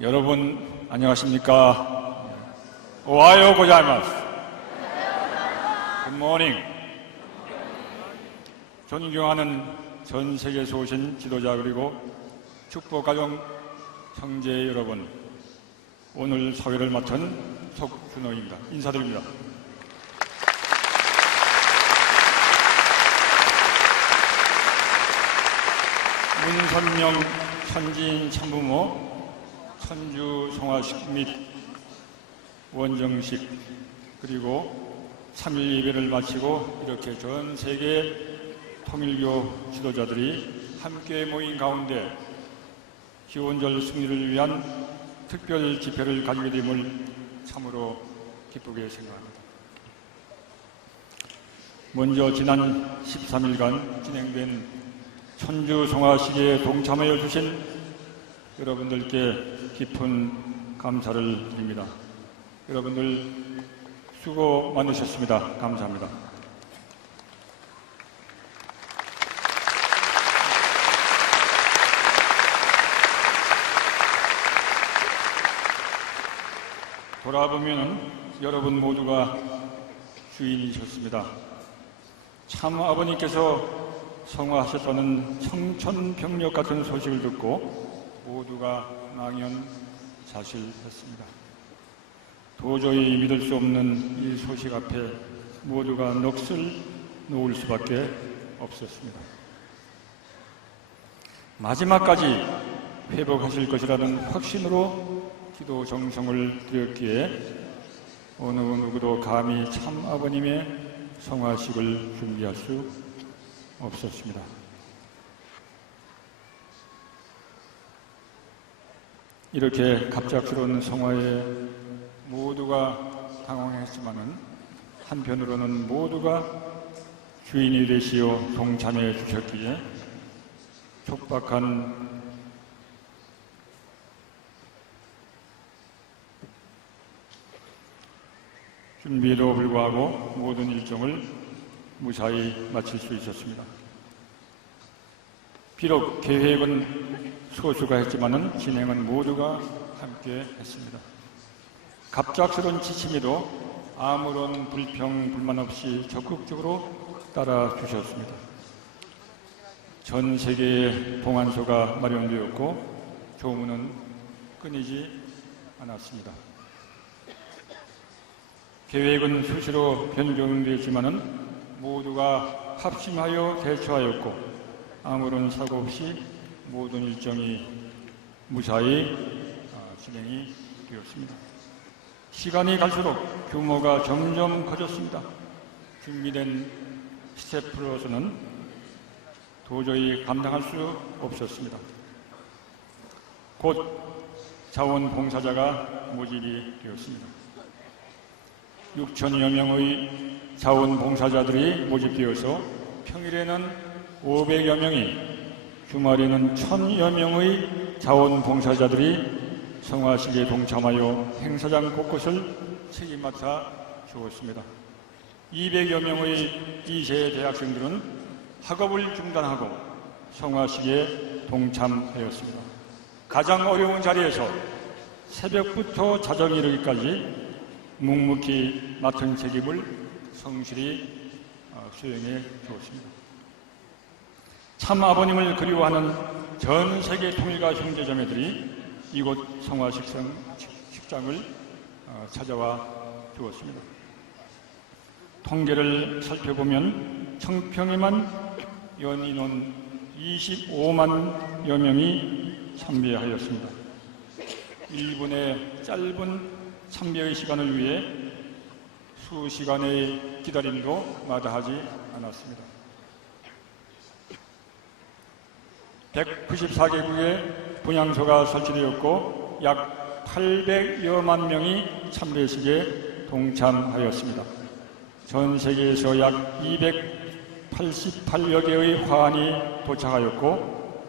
여러분 안녕하십니까? 오하요 고자이마스. 굿모닝. 존경하는 전 세계에서 오신 지도자 그리고 축복가정 형제 여러분, 오늘 사회를 맡은 속준호입니다. 인사드립니다. 문선명 천지인 참부모, 천주 성화식 및 원정식, 그리고 3일 예배를 마치고 이렇게 전 세계 통일교 지도자들이 함께 모인 가운데 기원절 승리를 위한 특별 집회를 가지게 됨을 참으로 기쁘게 생각합니다. 먼저 지난 13일간 진행된 천주 성화식에 동참하여 주신 여러분들께 깊은 감사를 드립니다. 여러분들 수고 많으셨습니다. 감사합니다. 돌아보면 여러분 모두가 주인이셨습니다. 참 아버님께서 성화하셨다는 청천벽력 같은 소식을 듣고 모두가 망연자실했습니다. 도저히 믿을 수 없는 이 소식 앞에 모두가 넋을 놓을 수밖에 없었습니다. 마지막까지 회복하실 것이라는 확신으로 기도 정성을 드렸기에 어느 누구도 감히 참 아버님의 성화식을 준비할 수 없었습니다. 이렇게 갑작스러운 성화에 모두가 당황했지만은 한편으로는 모두가 주인이 되시어 동참해 주셨기에 촉박한 준비에도 불구하고 모든 일정을 무사히 마칠 수 있었습니다. 비록 계획은 소수가 했지만은 진행은 모두가 함께 했습니다. 갑작스러운 지침에도 아무런 불평, 불만 없이 적극적으로 따라 주셨습니다. 전 세계에 봉안소가 마련되었고 조문은 끊이지 않았습니다. 계획은 수시로 변경되었지만은 모두가 합심하여 대처하였고 아무런 사고 없이 모든 일정이 무사히 진행이 되었습니다. 시간이 갈수록 규모가 점점 커졌습니다. 준비된 스태프로서는 도저히 감당할 수 없었습니다. 곧 자원봉사자가 모집이 되었습니다. 6천여 명의 자원봉사자들이 모집되어서 평일에는 500여 명이, 주말에는 1000여 명의 자원봉사자들이 성화식에 동참하여 행사장 곳곳을 책임맡아 주었습니다. 200여 명의 2세 대학생들은 학업을 중단하고 성화식에 동참하였습니다. 가장 어려운 자리에서 새벽부터 자정 이르기까지 묵묵히 맡은 책임을 성실히 수행해 주었습니다. 참 아버님을 그리워하는 전 세계 통일가 형제자매들이 이곳 성화식장을 찾아와 주었습니다. 통계를 살펴보면 청평에만 연인원 25만여 명이 참배하였습니다. 1분의 짧은 참배의 시간을 위해 수시간의 기다림도 마다하지 않았습니다. 194개국의 분향소가 설치되었고 약 800여만 명이 참배식에 동참하였습니다. 전 세계에서 약 288여 개의 화환이 도착하였고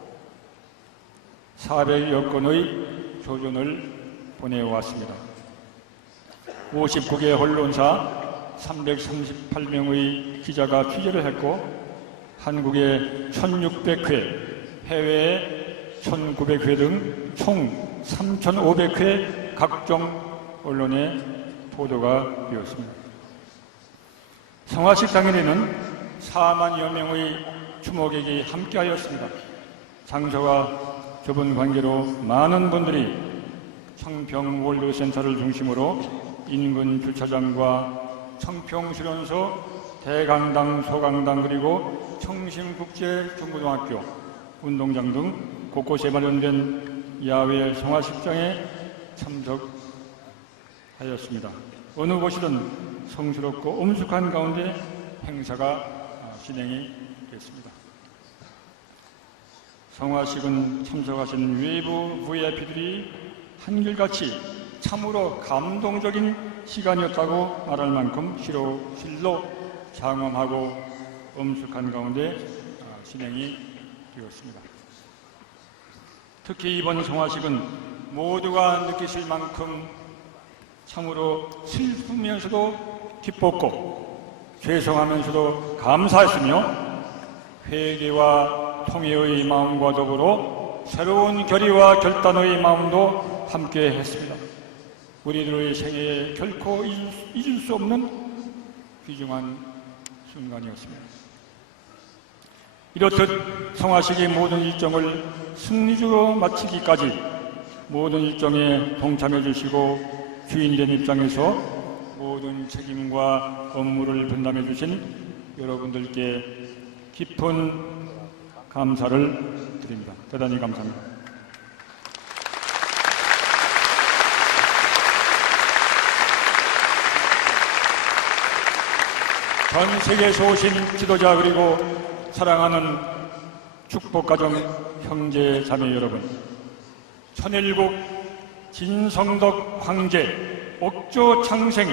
400여 건의 조전을 보내왔습니다. 59개 언론사 338명의 기자가 취재를 했고 한국의 1600회, 해외에 1900회 등 총 3,500회 각종 언론에 보도가 되었습니다. 성화식 당일에는 4만여 명의 추모객이 함께하였습니다. 장소가 좁은 관계로 많은 분들이 청평 월드센터를 중심으로 인근 주차장과 청평수련소, 대강당, 소강당 그리고 청심국제중고등학교, 운동장 등 곳곳에 마련된 야외 성화식장에 참석하였습니다. 어느 곳이든 성스럽고 엄숙한 가운데 행사가 진행이 됐습니다. 성화식은 참석하신 외부 VIP들이 한결같이 참으로 감동적인 시간이었다고 말할 만큼 실로 장엄하고 엄숙한 가운데 진행이 되었습니다. 특히 이번 성화식은 모두가 느끼실 만큼 참으로 슬프면서도 기뻤고 죄송하면서도 감사했으며 회개와 통회의 마음과 더불어 새로운 결의와 결단의 마음도 함께 했습니다. 우리들의 생애에 결코 잊을 수 없는 귀중한 순간이었습니다. 이렇듯 성화식의 모든 일정을 승리적으로 마치기까지 모든 일정에 동참해 주시고 주인된 입장에서 모든 책임과 업무를 분담해 주신 여러분들께 깊은 감사를 드립니다. 대단히 감사합니다. 전 세계에서 오신 지도자 그리고 사랑하는 축복가정 형제 자매 여러분, 천일국 진성덕 황제 옥조 창생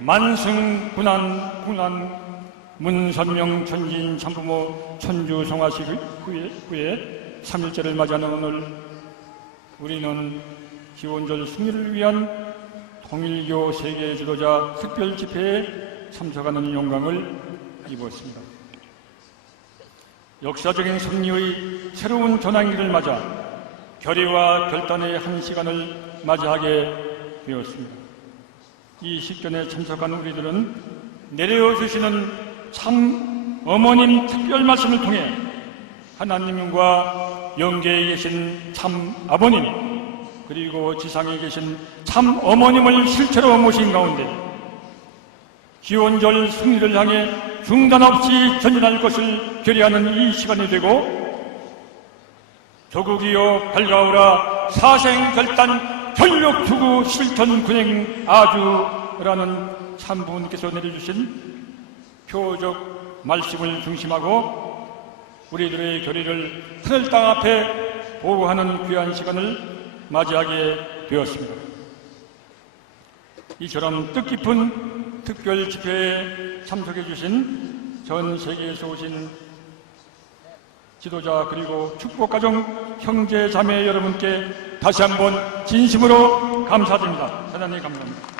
만승군안 문선명 천지인 참부모 천주 성화식 후에 3일째를 맞이하는 오늘 우리는 기원절 승리를 위한 통일교 세계 지도자 특별 집회에 참석하는 영광을 입었습니다. 역사적인 승리의 새로운 전환기를 맞아 결의와 결단의 한 시간을 맞이하게 되었습니다. 이 식전에 참석한 우리들은 내려주시는 참 어머님 특별 말씀을 통해 하나님과 영계에 계신 참 아버님 그리고 지상에 계신 참 어머님을 실체로 모신 가운데 기원절 승리를 향해 중단 없이 전진할 것을 결의하는 이 시간이 되고 조국이여 밝아오라 사생결단 전력투구 실천 군행 아주라는 참부님께서 내려주신 표적 말씀을 중심하고 우리들의 결의를 하늘 땅 앞에 보호하는 귀한 시간을 맞이하게 되었습니다. 이처럼 뜻깊은 특별 집회에 참석해 주신 전 세계에서 오신 지도자 그리고 축복가정 형제 자매 여러분께 다시 한번 진심으로 감사드립니다. 대단히 감사합니다.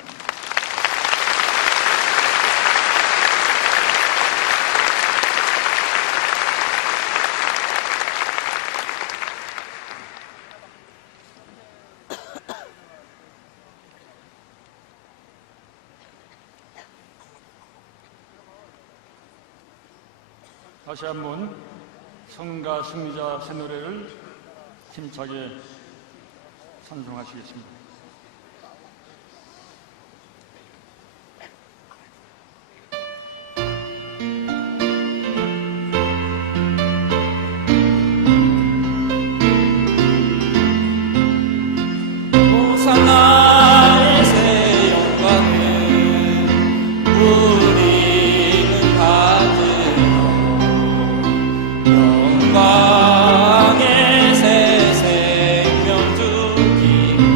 다시 한번 성가 승리자 새 노래를 힘차게 찬송하시겠습니다. 영광의 새 생명 주기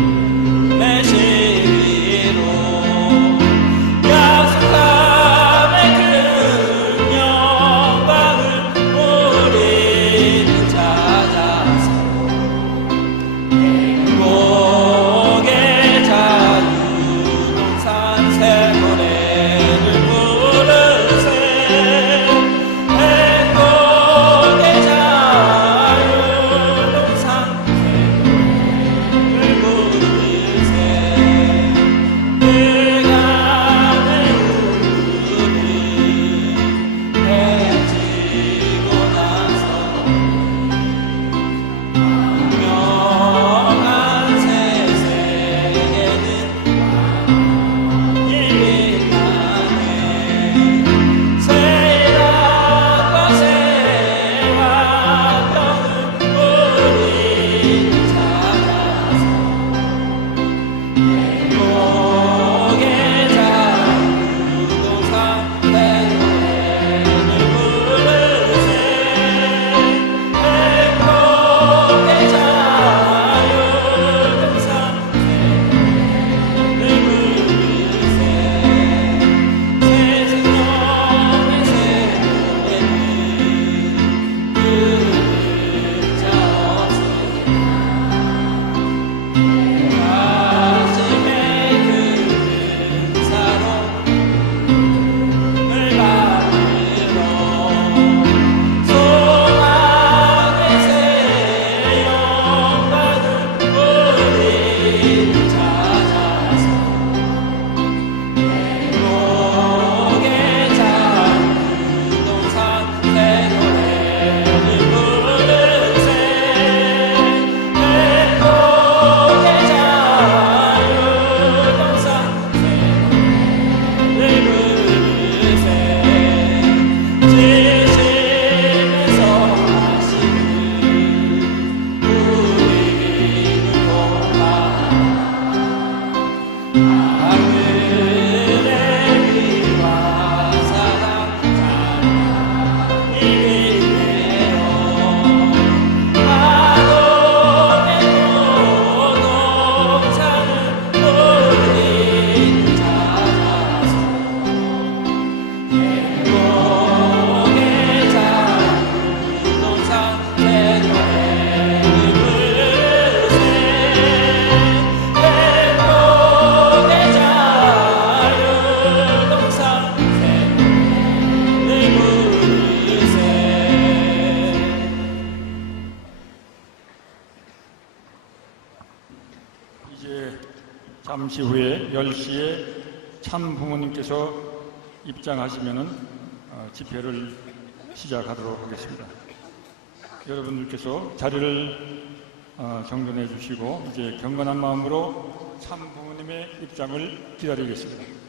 잠시 후에 10시에 참 부모님께서 입장하시면은 집회를 시작하도록 하겠습니다. 여러분들께서 자리를 정돈해 주시고 이제 경건한 마음으로 참 부모님의 입장을 기다리겠습니다.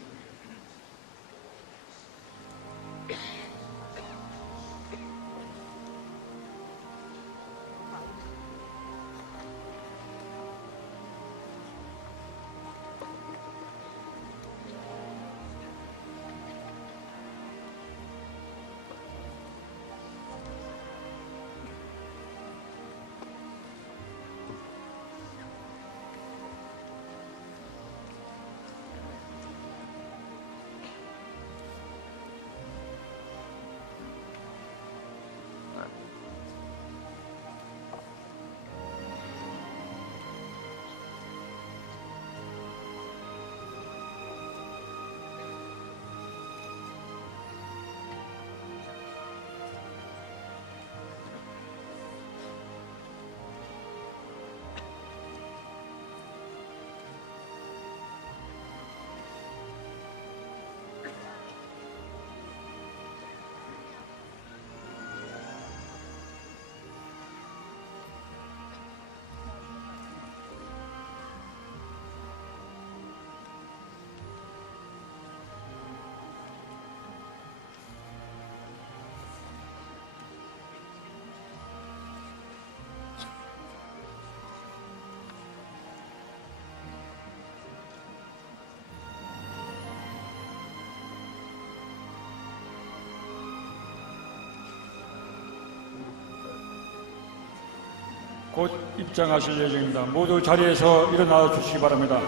곧 입장하실 예정입니다. 모두 자리에서 일어나 주시기 바랍니다.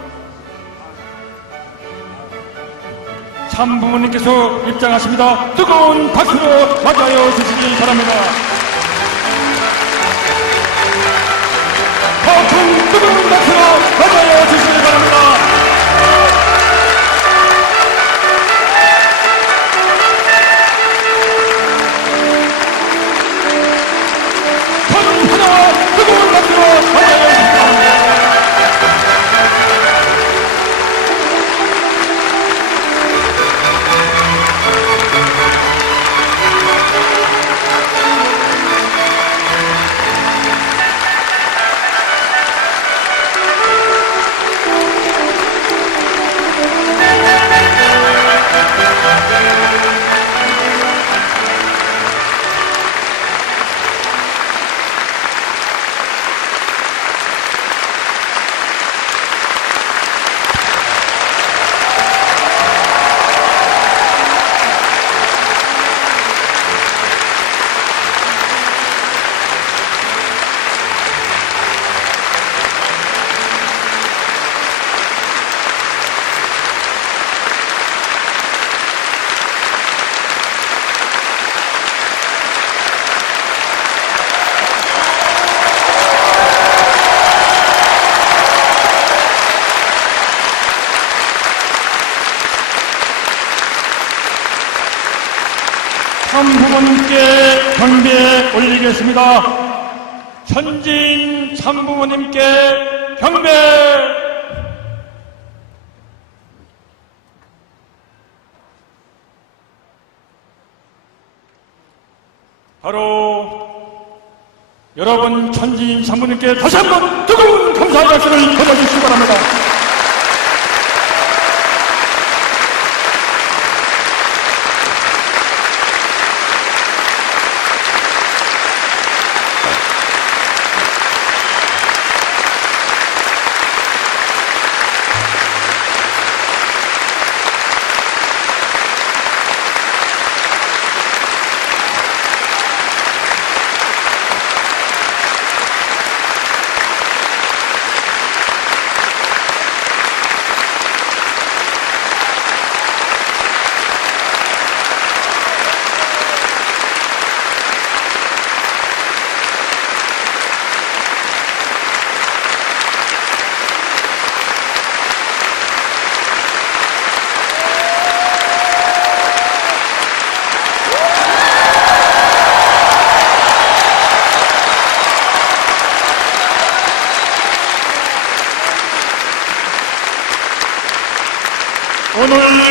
참 부모님께서 입장하십니다. 뜨거운 박수로 맞아요 주시기 바랍니다. 더 뜨거운 박수로 맞아요 주시기 바랍니다. 참 부모님께 경배 올리겠습니다. 천지인 참 부모님께 경배! 바로 여러분 천지인 참 부모님께 다시 한번 뜨거운 감사의 박수를 보내주시기 바랍니다.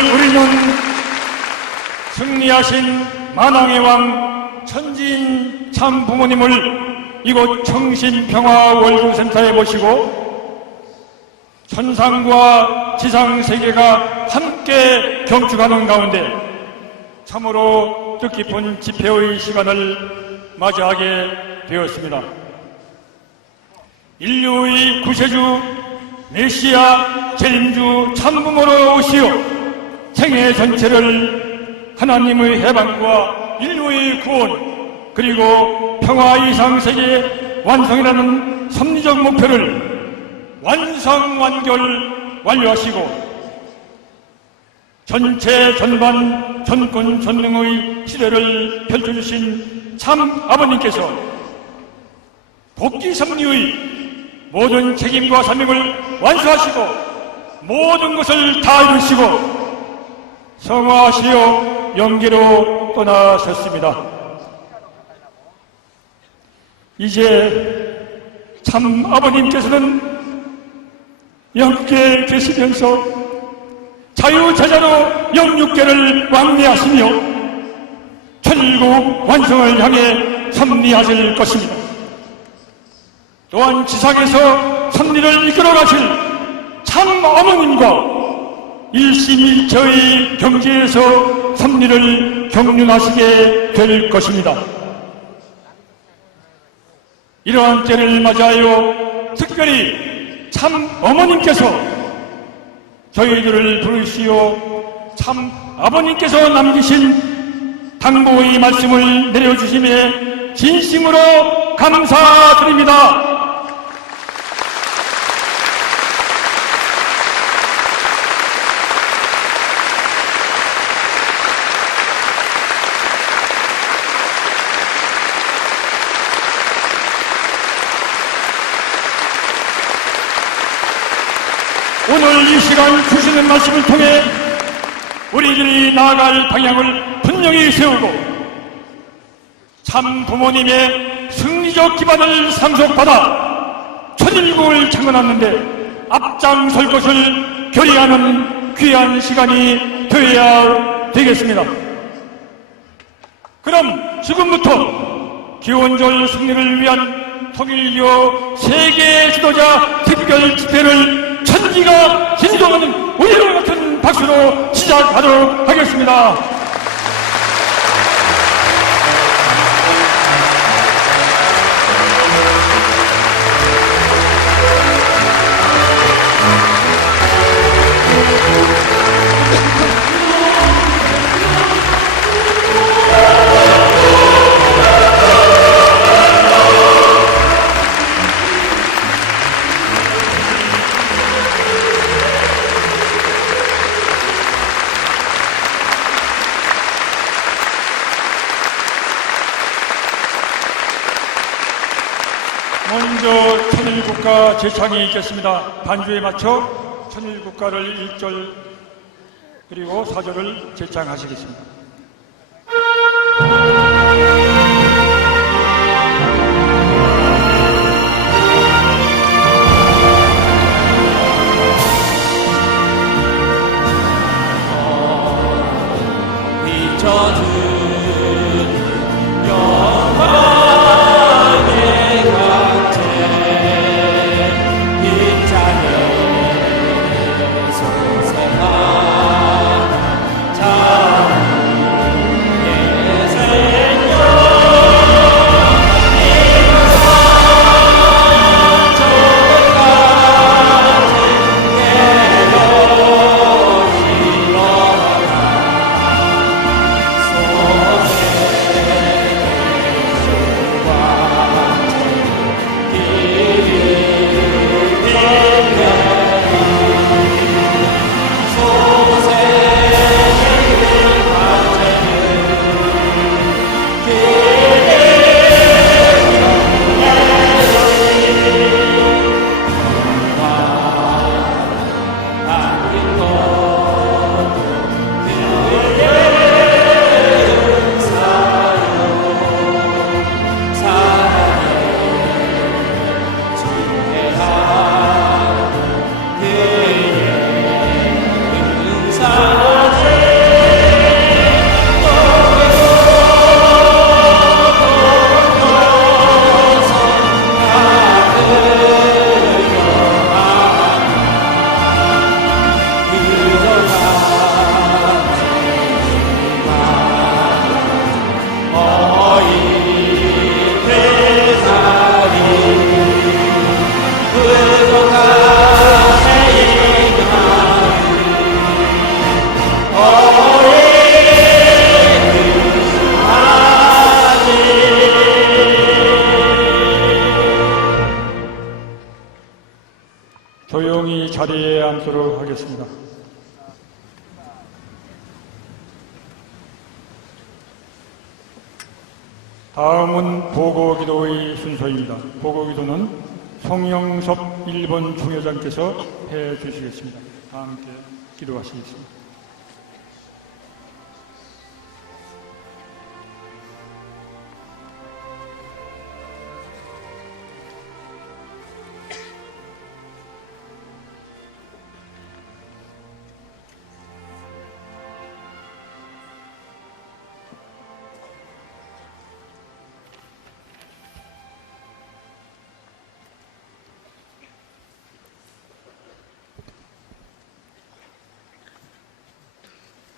우리는 승리하신 만왕의 왕 천지인 참 부모님을 이곳 청신평화월드센터에 모시고 천상과 지상 세계가 함께 경축하는 가운데 참으로 뜻깊은 집회의 시간을 맞이하게 되었습니다. 인류의 구세주 메시아 재림주 참부모로 오시어 생애 전체를 하나님의 해방과 인류의 구원 그리고 평화 이상 세계 완성이라는 섭리적 목표를 완성완결 완료하시고 전체 전반 전권 전능의 시대를 펼쳐주신 참 아버님께서 복귀 섭리의 모든 책임과 사명을 완수하시고 모든 것을 다 이루시고 성화하시어 영계로 떠나셨습니다. 이제 참 아버님께서는 영계에 계시면서 자유자자로 영육계를 왕래하시며 천국 완성을 향해 섭리하실 것입니다. 또한 지상에서 섭리를 이끌어 가실 참 어머님과 일심일체의 경지에서 섭리를 경륜하시게 될 것입니다. 이러한 때를 맞이하여 특별히 참 어머님께서 저희들을 부르시어 참 아버님께서 남기신 당부의 말씀을 내려주심에 진심으로 감사드립니다. 오늘 이 시간 주시는 말씀을 통해 우리들이 나아갈 방향을 분명히 세우고 참 부모님의 승리적 기반을 상속받아 천일국을 창건하는데 앞장설 것을 결의하는 귀한 시간이 되어야 되겠습니다. 그럼 지금부터 기원절 승리를 위한 통일교 세계 지도자 특별 집회를 천지가 진동하는 우리와 같은 박수로 시작하도록 하겠습니다. 먼저 천일국가 제창이 있겠습니다. 반주에 맞춰 천일국가를 1절 그리고 4절을 제창하시겠습니다. 자 자리에 앉도록 하겠습니다. 다음은 보고기도의 순서입니다. 보고기도는 송영섭 1번 중회장께서 해주시겠습니다. 다 함께 기도하시겠습니다.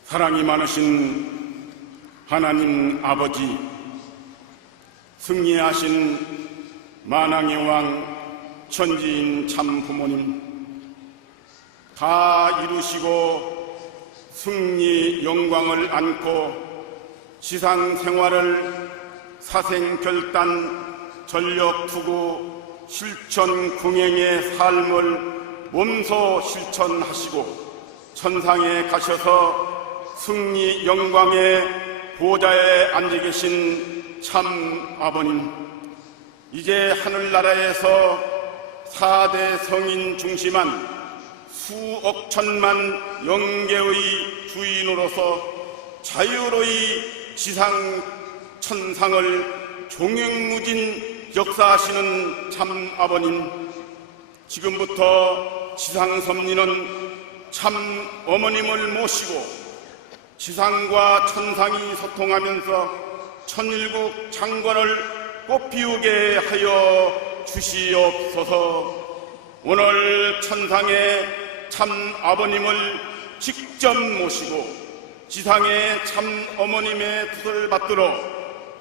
사랑이 많으신 하나님 아버지, 승리하신 만왕의 왕 천지인 참 부모님, 다 이루시고 승리 영광을 안고 지상 생활을 사생결단 전력투구 실천 궁행의 삶을 몸소 실천하시고 천상에 가셔서 승리 영광의 보좌에 앉아 계신 참 아버님, 이제 하늘나라에서 4대 성인 중심한 수억 천만 영계의 주인으로서 자유로이 지상 천상을 종횡무진 역사하시는 참 아버님, 지금부터 지상 섭리는 참 어머님을 모시고 지상과 천상이 소통하면서 천일국 창건을 꽃피우게 하여 주시옵소서. 오늘 천상의 참 아버님을 직접 모시고 지상의 참 어머님의 뜻을 받들어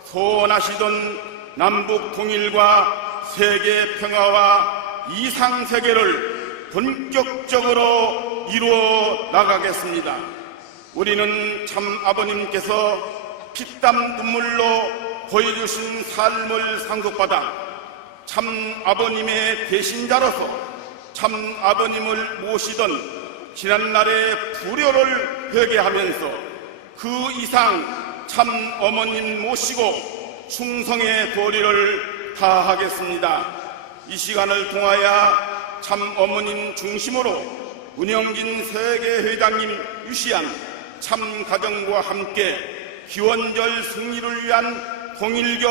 소원하시던 남북 통일과 세계 평화와 이상세계를 본격적으로 이루어 나가겠습니다. 우리는 참 아버님께서 피땀 눈물로 보여주신 삶을 상속받아 참 아버님의 대신자로서 참 아버님을 모시던 지난날의 불효를 회개하면서 그 이상 참 어머님 모시고 충성의 도리를 다하겠습니다. 이 시간을 통하여 참 어머님 중심으로 운영진 세계회장님 유시한 참 가정과 함께 기원절 승리를 위한 통일교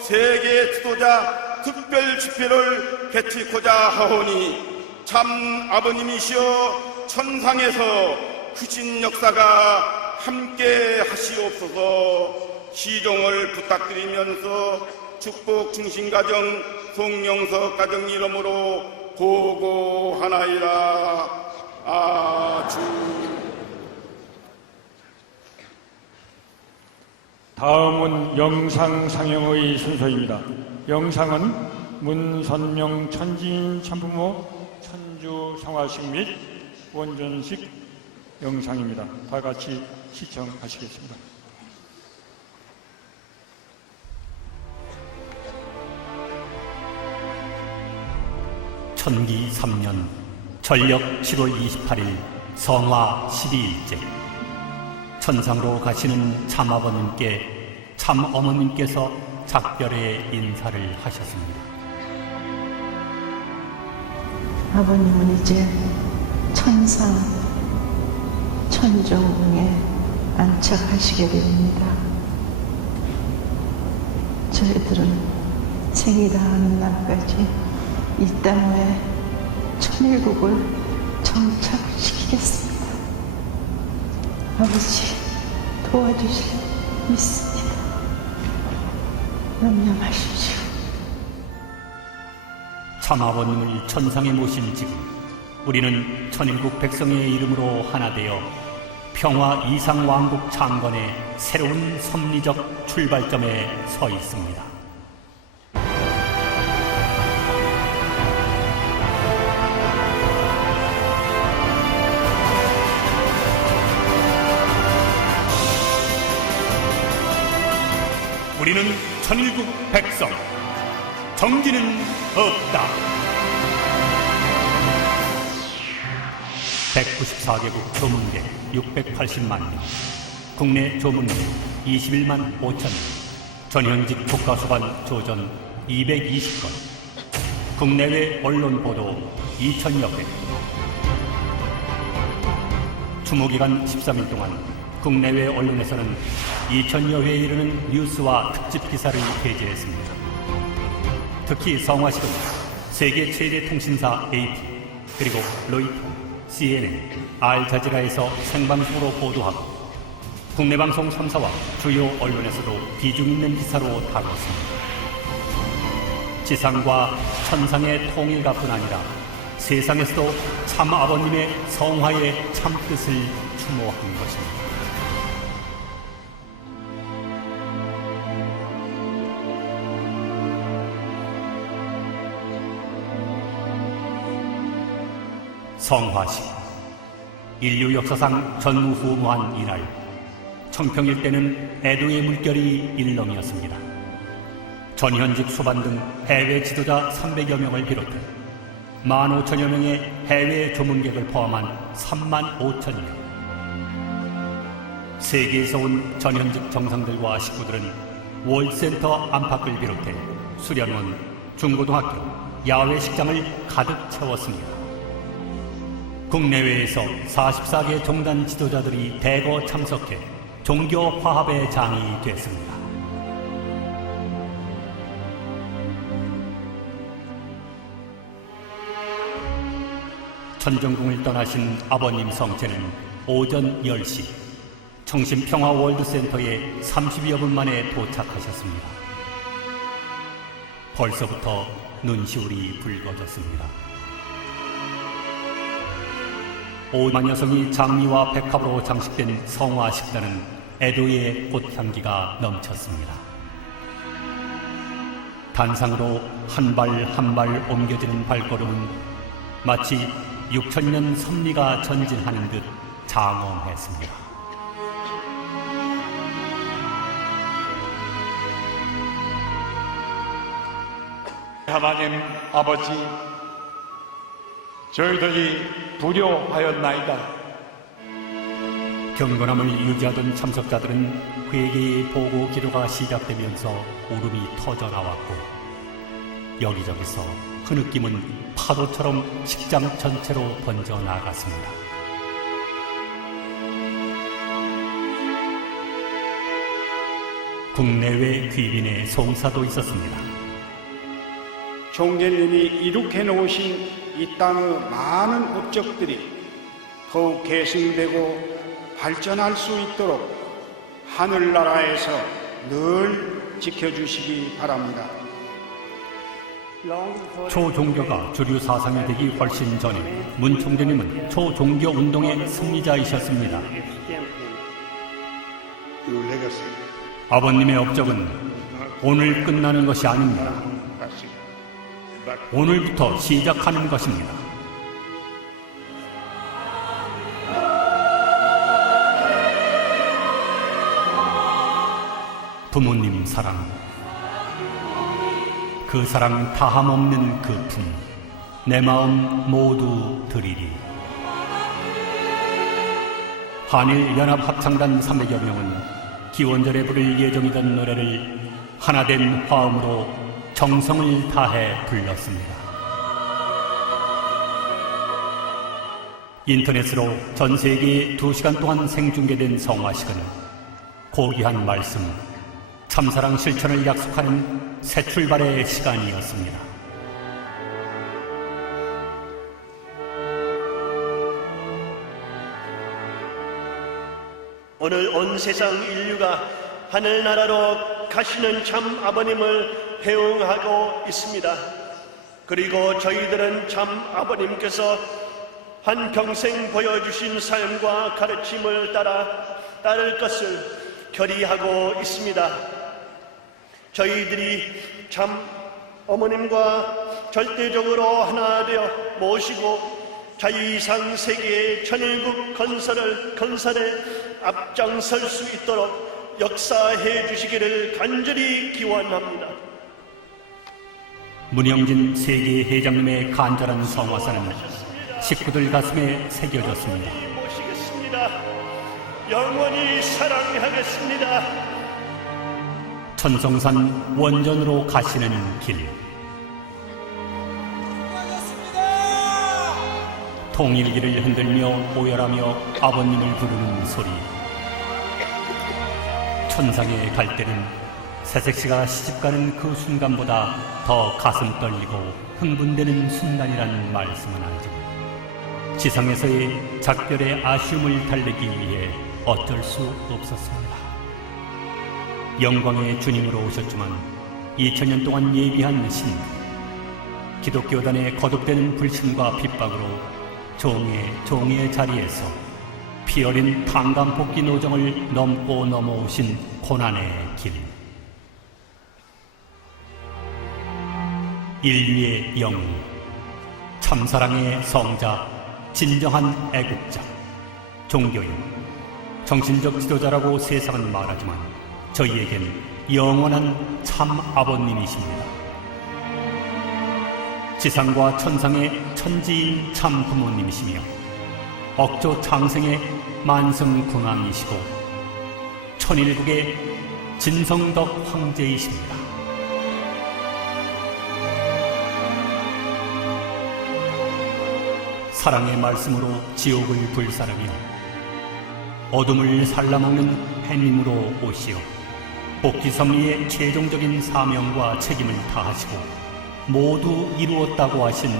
세계 지도자 특별 집회를 개최하고자 하오니 참 아버님이시여 천상에서 크신 역사가 함께 하시옵소서. 시종을 부탁드리면서 축복 중심가정 송영석 가정 이름으로 보고하나이다. 아주. 다음은 영상 상영의 순서입니다. 영상은 문선명 천지인 참부모 천주 성화식 및 원전식 영상입니다. 다 같이 시청하시겠습니다. 천기 3년 전력 7월 28일 성화 12일째 천상으로 가시는 참아버님께 참어머님께서 작별의 인사를 하셨습니다. 아버님은 이제 천상 천정궁에 안착하시게 됩니다. 저희들은 생이 다하는 날까지 이 땅에 천일국을 정착시키겠습니다. 아버지 도와주실 믿습니다. 염려마십시오. 참아버님을 천상에 모신 지금 우리는 천일국 백성의 이름으로 하나 되어 평화 이상왕국 창건의 새로운 섭리적 출발점에 서 있습니다. 우리는 천일국 백성, 정지는 없다. 194개국 조문객 680만 명, 국내 조문객 21만 5천 명, 전현직 국가수반 조전 220건, 국내외 언론 보도 2천여 회. 추모기간 13일 동안 국내외 언론에서는 2천여 회에 이르는 뉴스와 특집 기사를 게재했습니다. 특히 성화식은 세계 최대 통신사 AP, 그리고 로이터, CNN, 알자지라에서 생방송으로 보도하고 국내 방송 3사와 주요 언론에서도 비중 있는 기사로 다뤘습니다. 지상과 천상의 통일가뿐 아니라 세상에서도 참 아버님의 성화의 참뜻을 추모한 것입니다. 성화식, 인류 역사상 전무후무한 이날, 청평일 때는 애도의 물결이 일렁이었습니다. 전현직 수반 등 해외 지도자 300여 명을 비롯해 15,000여 명의 해외 조문객을 포함한 35,000명. 세계에서 온 전현직 정상들과 식구들은 월드센터 안팎을 비롯해 수련원, 중고등학교, 야외 식장을 가득 채웠습니다. 국내외에서 44개 종단 지도자들이 대거 참석해 종교 화합의 장이 됐습니다. 천정궁을 떠나신 아버님 성체는 오전 10시 청심평화월드센터에 30여 분 만에 도착하셨습니다. 벌써부터 눈시울이 붉어졌습니다. 5만 여성이 장미와 백합으로 장식된 성화 식단은 애도의 꽃향기가 넘쳤습니다. 단상으로 한 발 한 발 옮겨지는 발걸음은 마치 6,000년 섭리가 전진하는 듯 장엄했습니다. 하나님 아버지, 저희들이 두려워하였나이다. 경건함을 유지하던 참석자들은 회개의 보고 기도가 시작되면서 울음이 터져나왔고 여기저기서 그 느낌은 파도처럼 식장 전체로 번져나갔습니다. 국내외 귀빈의 송사도 있었습니다. 종제님이 이룩해 놓으신 이 땅의 많은 업적들이 더욱 계승되고 발전할 수 있도록 하늘나라에서 늘 지켜주시기 바랍니다. 초종교가 주류 사상이 되기 훨씬 전에 문 총재님은 초종교 운동의 승리자이셨습니다. 아버님의 업적은 오늘 끝나는 것이 아닙니다. 오늘부터 시작하는 것입니다. 부모님 사랑, 그 사랑 다함없는 그 품, 내 마음 모두 드리리. 한일연합합창단 300여 명은 기원절에 부를 예정이던 노래를 하나된 화음으로 정성을 다해 불렀습니다. 인터넷으로 전 세계에 2시간 동안 생중계된 성화식은 고귀한 말씀, 참사랑 실천을 약속하는 새 출발의 시간이었습니다. 오늘 온 세상 인류가 하늘나라로 가시는 참 아버님을 회응하고 있습니다. 그리고 저희들은 참 아버님께서 한평생 보여주신 삶과 가르침을 따를 것을 결의하고 있습니다. 저희들이 참 어머님과 절대적으로 하나 되어 모시고 자유이상 세계의 천일국 건설에 앞장설 수 있도록 역사해 주시기를 간절히 기원합니다. 문영진 세계회장님의 간절한 성화사는 식구들 가슴에 새겨졌습니다. 모시겠습니다. 영원히 사랑하겠습니다. 천성산 원전으로 가시는 길. 통일기를 흔들며 오열하며 아버님을 부르는 소리. 천상에 갈 때는 새색시가 시집가는 그 순간보다 더 가슴 떨리고 흥분되는 순간이라는 말씀은 알지만 지상에서의 작별의 아쉬움을 달래기 위해 어쩔 수 없었습니다. 영광의 주님으로 오셨지만 2000년 동안 예비한 신, 기독교단의 거듭되는 불신과 핍박으로 종의 자리에서 피어린 탄감복귀 노정을 넘고 넘어오신 고난의 길. 인류의 영웅, 참사랑의 성자, 진정한 애국자, 종교인, 정신적 지도자라고 세상은 말하지만 저희에겐 영원한 참 아버님이십니다. 지상과 천상의 천지인 참 부모님이시며 억조 창생의 만성궁왕이시고 천일국의 진성덕 황제이십니다. 사랑의 말씀으로 지옥을 불사르며 어둠을 살라먹는 햇님으로 오시어 복귀섭리의 최종적인 사명과 책임을 다하시고 모두 이루었다고 하신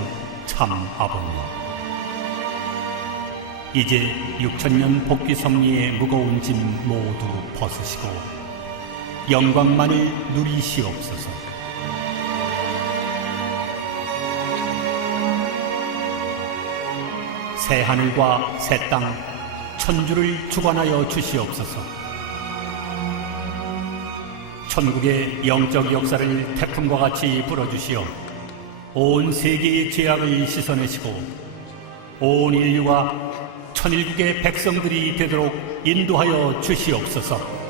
참 아버님. 이제 6000년 복귀섭리의 무거운 짐 모두 벗으시고 영광만을 누리시옵소서. 새 하늘과 새 땅, 천주를 주관하여 주시옵소서. 천국의 영적 역사를 태풍과 같이 불어주시어 온 세계의 죄악을 씻어내시고 온 인류가 천일국의 백성들이 되도록 인도하여 주시옵소서.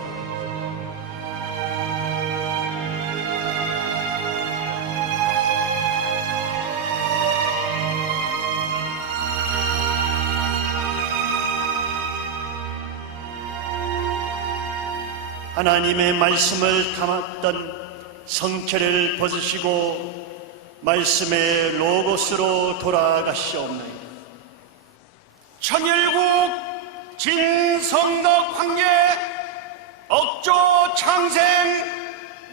하나님의 말씀을 담았던 성체를 벗으시고 말씀의 로고스로 돌아가시옵나이다. 천일국 진성덕 황제 억조 창생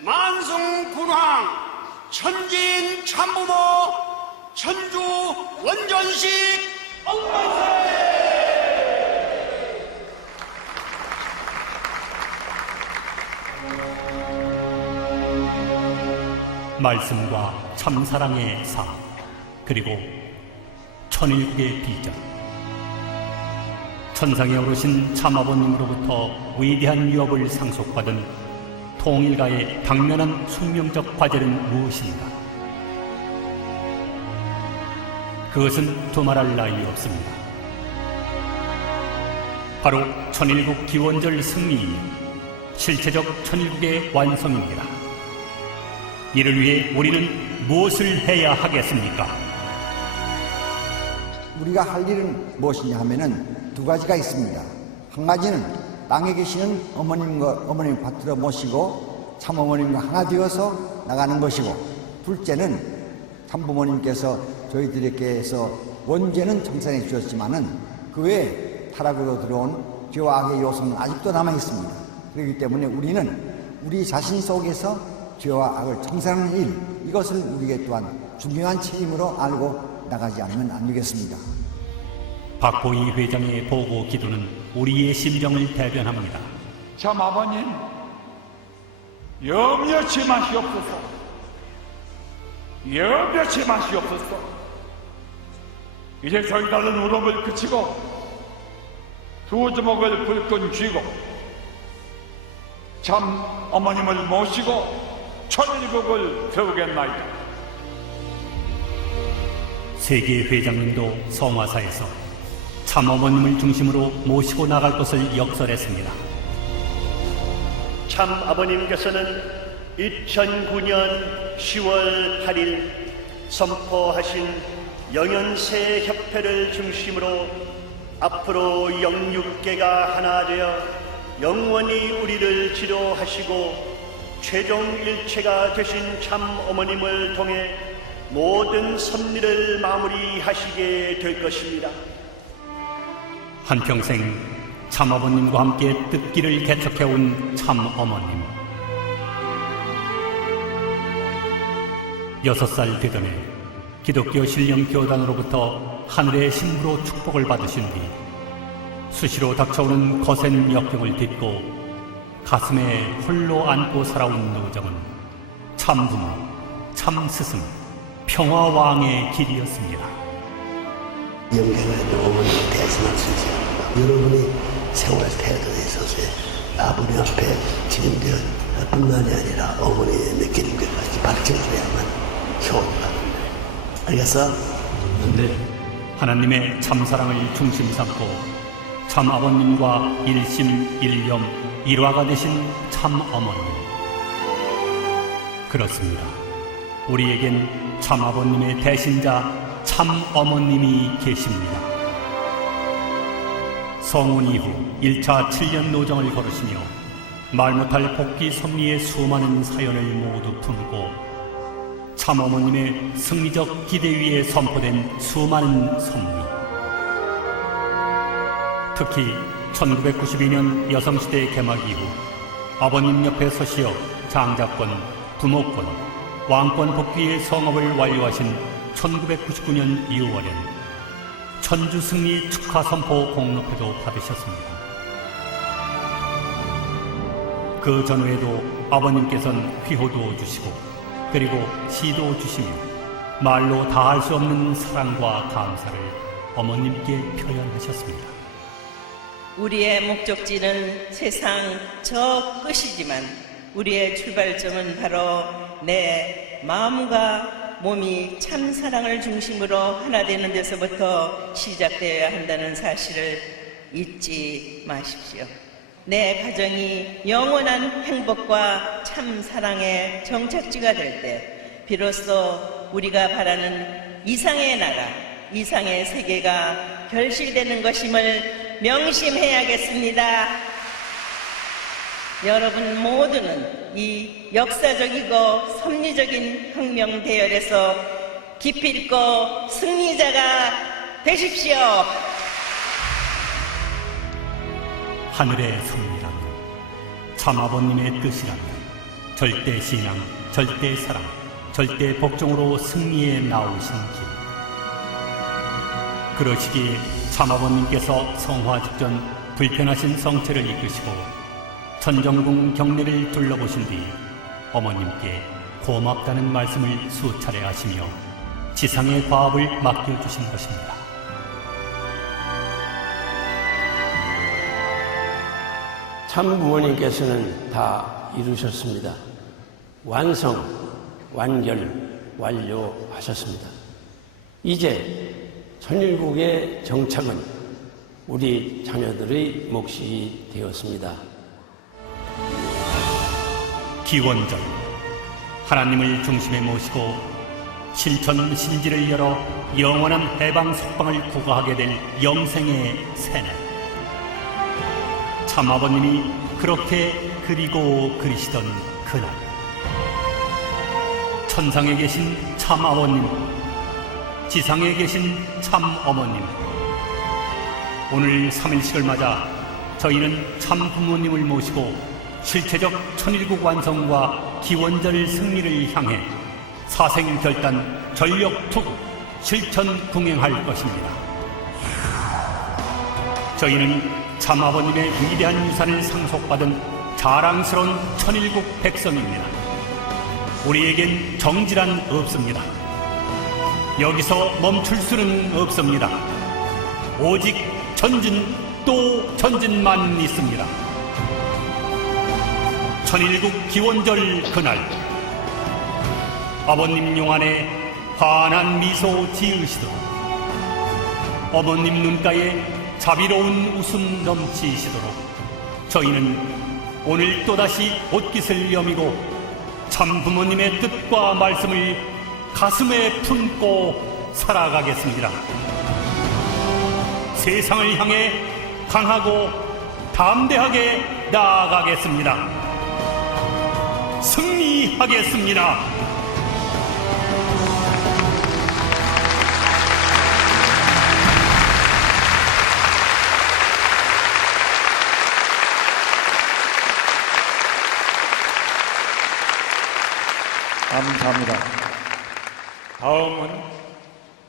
만승군왕 천진 참부모 천주 원전식 말씀과 참사랑의 사, 그리고 천일국의 비전. 천상에 오르신 참아버님으로부터 위대한 유업을 상속받은 통일가의 당면한 숙명적 과제는 무엇인가? 그것은 두말할 나위 없습니다. 바로 천일국 기원절 승리이며 실체적 천일국의 완성입니다. 이를 위해 우리는 무엇을 해야 하겠습니까? 우리가 할 일은 무엇이냐 하면은 두 가지가 있습니다. 한 가지는 땅에 계시는 어머님 받들어 모시고 참어머님과 하나 되어서 나가는 것이고, 둘째는 참부모님께서 저희들에게서 원죄는 청산해 주셨지만은 그 외에 타락으로 들어온 죄와 악의 요소는 아직도 남아 있습니다. 그렇기 때문에 우리는 우리 자신 속에서 죄와 악을 청산하는 일, 이것을 우리에게 또한 중요한 책임으로 알고 나가지 않으면 안 되겠습니다. 박보희 회장의 보고 기도는 우리의 심정을 대변합니다. 참 아버님, 염려치 마시옵소서. 염려치 마시옵소서. 이제 저희 다른 울음을 그치고 두 주먹을 불끈 쥐고 참 어머님을 모시고 천일국을 세우겠나이다. 세계 회장님도 성화사에서 참어머님을 중심으로 모시고 나갈 것을 역설했습니다. 참 아버님께서는 2009년 10월 8일 선포하신 영연세 협회를 중심으로 앞으로 영육계가 하나 되어 영원히 우리를 지도하시고 최종 일체가 되신 참 어머님을 통해 모든 섭리를 마무리하시게 될 것입니다. 한평생 참아버님과 함께 뜻길을 개척해온 참어머님. 6살 되던 해 기독교 신령교단으로부터 하늘의 신부로 축복을 받으신 뒤 수시로 닥쳐오는 거센 역경을 딛고 가슴에 홀로 안고 살아온 노정은 참부모, 참스승, 평화왕의 길이었습니다. 영생을 어머니 대신할 수 있습니다. 여러분이 생활 태도에 있어서 아버지 앞에 지름되어 뿐만이 아니라 어머니의 느끼는것까지 밝혀줘야만 효도가 됩니다. 알겠어? 네. 하나님의 참사랑을 중심 삼고 참아버님과 일심 일념 일화가 되신 참어머님. 그렇습니다. 우리에겐 참아버님의 대신자 참어머님이 계십니다. 성혼 이후 1차 7년 노정을 걸으시며 말 못할 복귀 섭리의 수많은 사연을 모두 품고 참어머님의 승리적 기대 위에 선포된 수많은 섭리. 특히 1992년 여성시대 개막 이후 아버님 옆에 서시어 장자권, 부모권, 왕권 복귀의 성업을 완료하신 1999년 2월엔 천주 승리 축하 선포 공로패도 받으셨습니다. 그 전후에도 아버님께서는 휘호도 주시고 그리고 시도 주시며 말로 다할 수 없는 사랑과 감사를 어머님께 표현하셨습니다. 우리의 목적지는 세상 저 끝이지만 우리의 출발점은 바로 내 마음과 몸이 참 사랑을 중심으로 하나 되는 데서부터 시작되어야 한다는 사실을 잊지 마십시오. 내 가정이 영원한 행복과 참 사랑의 정착지가 될 때 비로소 우리가 바라는 이상의 나라, 이상의 세계가 결실되는 것임을 명심해야겠습니다. 여러분 모두는 이 역사적이고 섭리적인 혁명 대열에서 기필코 승리자가 되십시오. 하늘의 섭리라면, 참아버님의 뜻이라면 절대 신앙, 절대 사랑, 절대 복종으로 승리에 나오신 길. 그러시기에 참아버님께서 성화 직전 불편하신 성체를 이끄시고 천정궁 경내를 둘러보신 뒤 어머님께 고맙다는 말씀을 수차례 하시며 지상의 과업을 맡겨주신 것입니다. 참 부모님께서는 다 이루셨습니다. 완성, 완결, 완료하셨습니다. 이제 천일국의 정착은 우리 자녀들의 몫이 되었습니다. 기원전, 하나님을 중심에 모시고 신천 신지를 열어 영원한 해방 속방을 구가하게 될 영생의 세례. 참아버님이 그렇게 그리고 그리시던 그날, 천상에 계신 참아버님, 지상에 계신 참어머님, 오늘 3일씩을 맞아 저희는 참부모님을 모시고 실체적 천일국 완성과 기원절 승리를 향해 사생결단 전력투구 실천 궁행할 것입니다. 저희는 참아버님의 위대한 유산을 상속받은 자랑스러운 천일국 백성입니다. 우리에겐 정질한 없습니다. 여기서 멈출 수는 없습니다. 오직 전진 또 전진만 있습니다. 천일국 기원절 그날, 아버님 용안에 환한 미소 지으시도록, 어머님 눈가에 자비로운 웃음 넘치시도록 저희는 오늘 또다시 옷깃을 여미고 참 부모님의 뜻과 말씀을 가슴에 품고 살아가겠습니다. 세상을 향해 강하고 담대하게 나아가겠습니다. 승리하겠습니다. 감사합니다. 다음은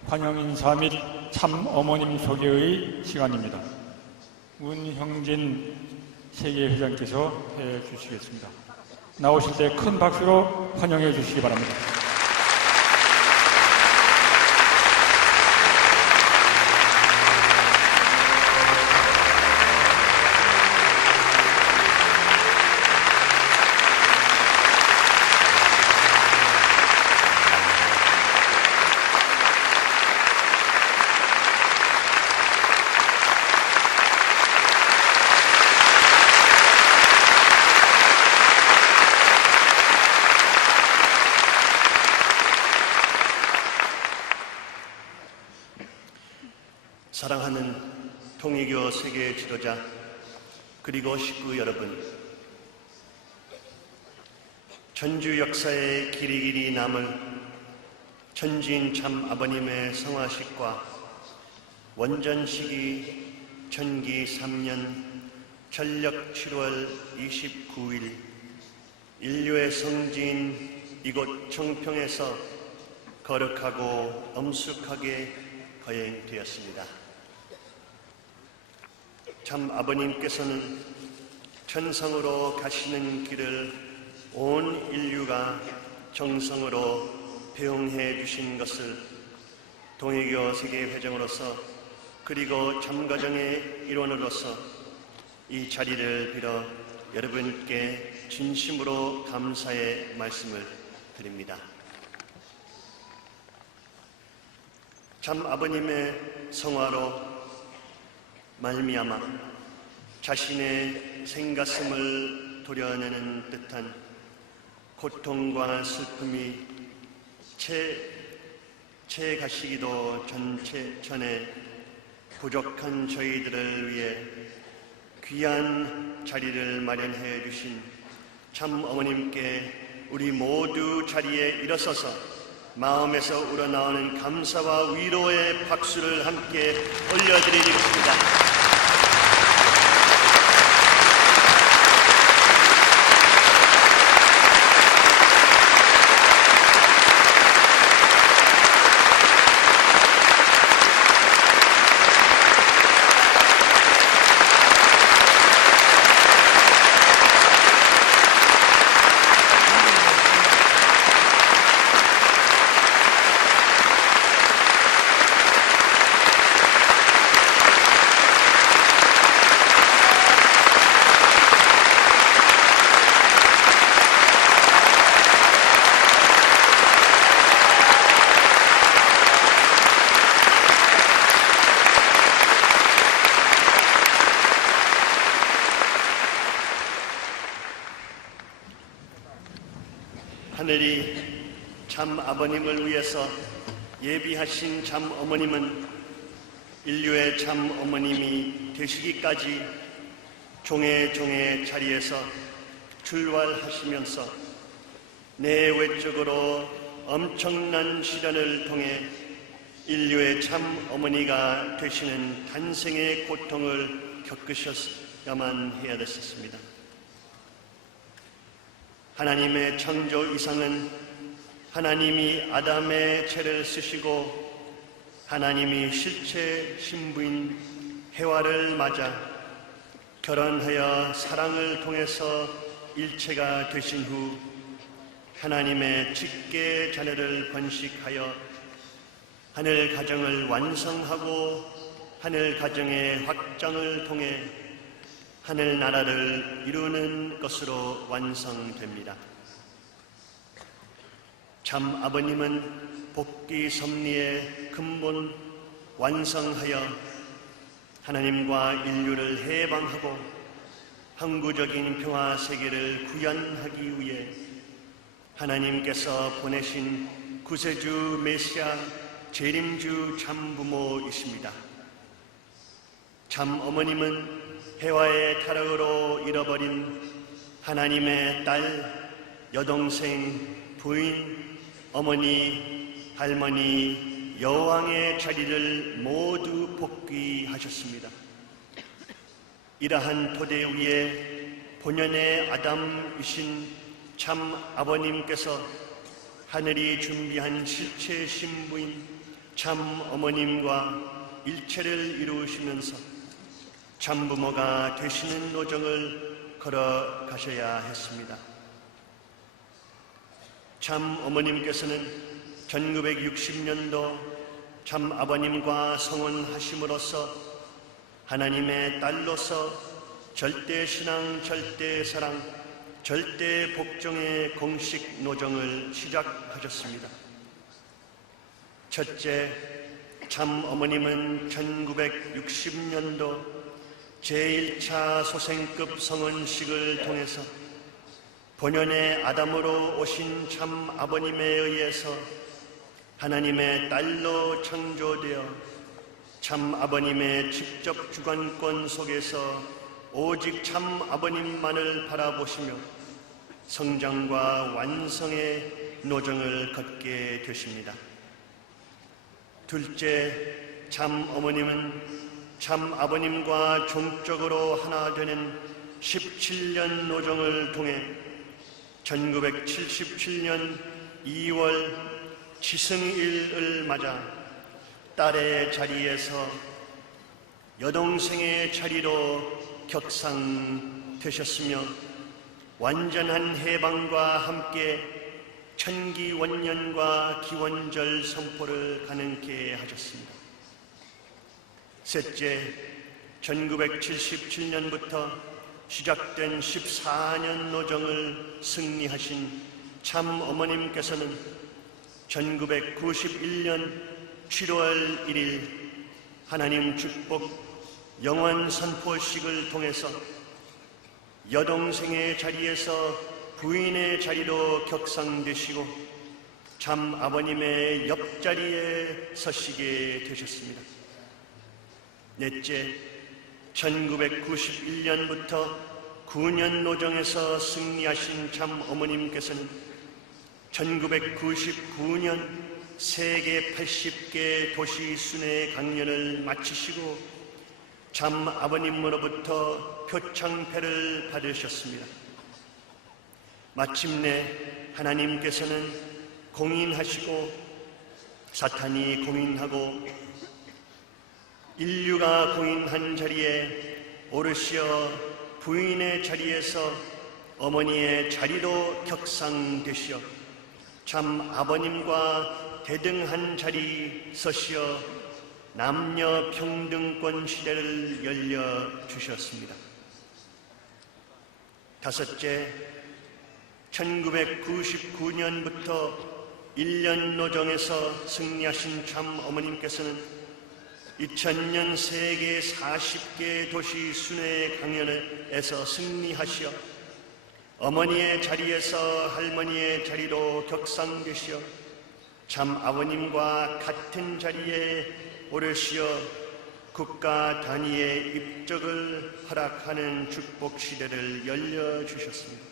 환영인사 및 참어머님 소개의 시간입니다. 문형진 세계회장께서 해주시겠습니다. 나오실 때 큰 박수로 환영해 주시기 바랍니다. 사랑하는 통일교 세계 지도자 그리고 식구 여러분, 전주 역사에 길이길이 남을 천지인 참 아버님의 성화식과 원전식이 전기 3년 전력 7월 29일 인류의 성지인 이곳 청평에서 거룩하고 엄숙하게 거행되었습니다. 참 아버님께서는 천상으로 가시는 길을 온 인류가 정성으로 배웅해 주신 것을 통일교 세계회장으로서 그리고 참가정의 일원으로서 이 자리를 빌어 여러분께 진심으로 감사의 말씀을 드립니다. 참 아버님의 성화로 말미암아 자신의 생가슴을 도려내는 듯한 고통과 슬픔이 채 가시기도 전에 부족한 저희들을 위해 귀한 자리를 마련해 주신 참 어머님께 우리 모두 자리에 일어서서 마음에서 우러나오는 감사와 위로의 박수를 함께 올려드리겠습니다. 하늘이 참 아버님을 위해서 예비하신 참 어머님은 인류의 참 어머님이 되시기까지 종의 자리에서 출발하시면서 내외적으로 엄청난 시련을 통해 인류의 참 어머니가 되시는 탄생의 고통을 겪으셨야만 해야 됐었습니다. 하나님의 창조 이상은 하나님이 아담의 죄를 쓰시고 하나님이 실체 신부인 해와를 맞아 결혼하여 사랑을 통해서 일체가 되신 후 하나님의 직계 자녀를 번식하여 하늘 가정을 완성하고 하늘 가정의 확장을 통해 하늘 나라를 이루는 것으로 완성됩니다. 참 아버님은 복귀 섭리의 근본 완성하여 하나님과 인류를 해방하고 항구적인 평화 세계를 구현하기 위해 하나님께서 보내신 구세주 메시아 재림주 참부모이십니다. 참 어머님은 해와의 타락으로 잃어버린 하나님의 딸, 여동생, 부인, 어머니, 할머니, 여왕의 자리를 모두 복귀하셨습니다. 이러한 토대 위에 본연의 아담이신 참 아버님께서 하늘이 준비한 실체 신부인 참 어머님과 일체를 이루시면서 참부모가 되시는 노정을 걸어가셔야 했습니다. 참 어머님께서는 1960년도 참 아버님과 성혼하심으로써 하나님의 딸로서 절대신앙, 절대사랑, 절대복종의 공식 노정을 시작하셨습니다. 첫째, 참 어머님은 1960년도 제1차 소생급 성혼식을 통해서 본연의 아담으로 오신 참 아버님에 의해서 하나님의 딸로 창조되어 참 아버님의 직접 주관권 속에서 오직 참 아버님만을 바라보시며 성장과 완성의 노정을 걷게 되십니다. 둘째, 참 어머님은 참 아버님과 종적으로 하나 되는 17년 노정을 통해 1977년 2월 지승일을 맞아 딸의 자리에서 여동생의 자리로 격상되셨으며 완전한 해방과 함께 천기원년과 기원절 선포를 가능케 하셨습니다. 셋째, 1977년부터 시작된 14년 노정을 승리하신 참 어머님께서는 1991년 7월 1일 하나님 축복 영원 선포식을 통해서 여동생의 자리에서 부인의 자리로 격상되시고 참 아버님의 옆자리에 서시게 되셨습니다. 넷째, 1991년부터 9년 노정에서 승리하신 참 어머님께서는 1999년 세계 80개 도시 순회 강연을 마치시고 참 아버님으로부터 표창패를 받으셨습니다. 마침내 하나님께서는 공인하시고 사탄이 공인하고 인류가 공인한 자리에 오르시어 부인의 자리에서 어머니의 자리로 격상되시어 참 아버님과 대등한 자리 서시어 남녀 평등권 시대를 열려주셨습니다. 다섯째, 1999년부터 1년 노정에서 승리하신 참 어머님께서는 2000년 세계 40개 도시 순회 강연에서 승리하시어 어머니의 자리에서 할머니의 자리로 격상되시어 참 아버님과 같은 자리에 오르시어 국가 단위의 입적을 허락하는 축복 시대를 열려주셨습니다.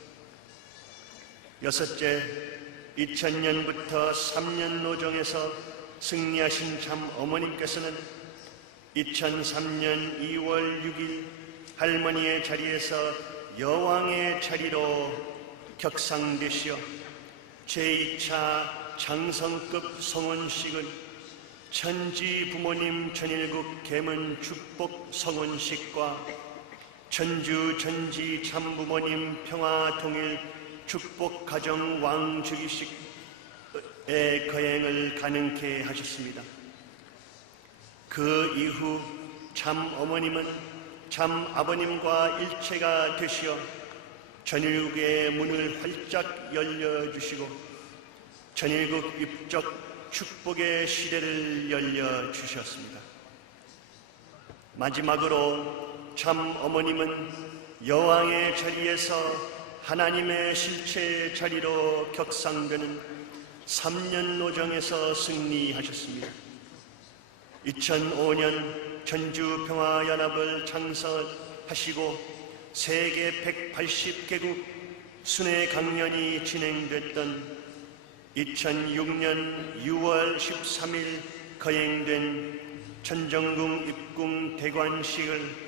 여섯째, 2000년부터 3년 노정에서 승리하신 참 어머님께서는 2003년 2월 6일 할머니의 자리에서 여왕의 자리로 격상되시어 제2차 장성급 성혼식은 천지 부모님 전일국 계문 축복 성혼식과 전주 전지 참부모님 평화 통일 축복 가정 왕주기식의 거행을 가능케 하셨습니다. 그 이후 참 어머님은 참 아버님과 일체가 되시어 전일국의 문을 활짝 열려주시고 전일국 입적 축복의 시대를 열려주셨습니다. 마지막으로 참 어머님은 여왕의 자리에서 하나님의 실체의 자리로 격상되는 3년 노정에서 승리하셨습니다. 2005년 전주평화연합을 창설하시고 세계 180개국 순회 강연이 진행됐던 2006년 6월 13일 거행된 천정궁 입궁 대관식을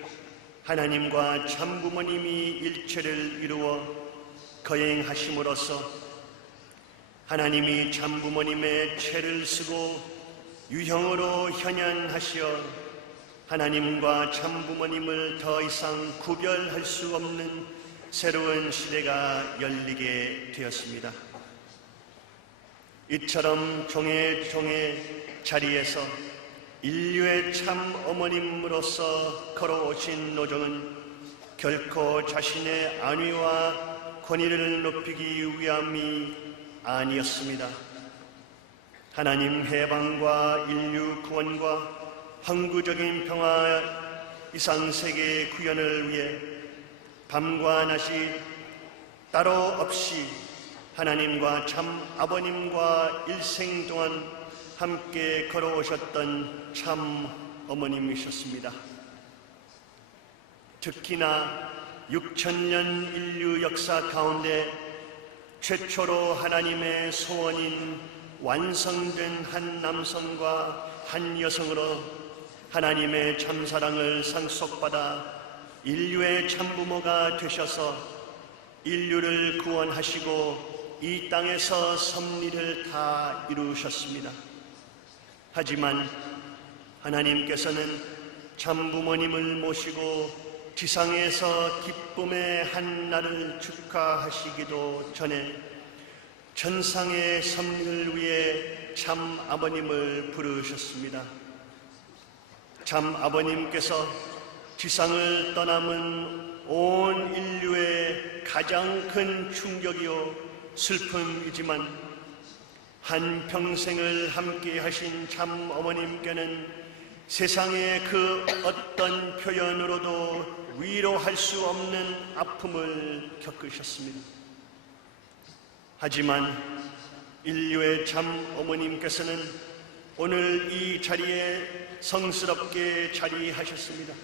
하나님과 참부모님이 일체를 이루어 거행하심으로써 하나님이 참부모님의 채를 쓰고 유형으로 현현하시어 하나님과 참부모님을 더 이상 구별할 수 없는 새로운 시대가 열리게 되었습니다. 이처럼 종의 자리에서 인류의 참 어머님으로서 걸어오신 노정은 결코 자신의 안위와 권위를 높이기 위함이 아니었습니다. 하나님 해방과 인류 구원과 항구적인 평화 이상세계 구현을 위해 밤과 낮이 따로 없이 하나님과 참 아버님과 일생 동안 함께 걸어오셨던 참 어머님이셨습니다. 특히나 6천년 인류 역사 가운데 최초로 하나님의 소원인 완성된 한 남성과 한 여성으로 하나님의 참사랑을 상속받아 인류의 참부모가 되셔서 인류를 구원하시고 이 땅에서 섭리를 다 이루셨습니다. 하지만 하나님께서는 참부모님을 모시고 지상에서 기쁨의 한 날을 축하하시기도 전에 천상의 섭리를 위해 참 아버님을 부르셨습니다. 참 아버님께서 지상을 떠남은 온 인류의 가장 큰 충격이요 슬픔이지만 한평생을 함께 하신 참 어머님께는 세상의 그 어떤 표현으로도 위로할 수 없는 아픔을 겪으셨습니다. 하지만 인류의 참 어머님께서는 오늘 이 자리에 성스럽게 자리하셨습니다.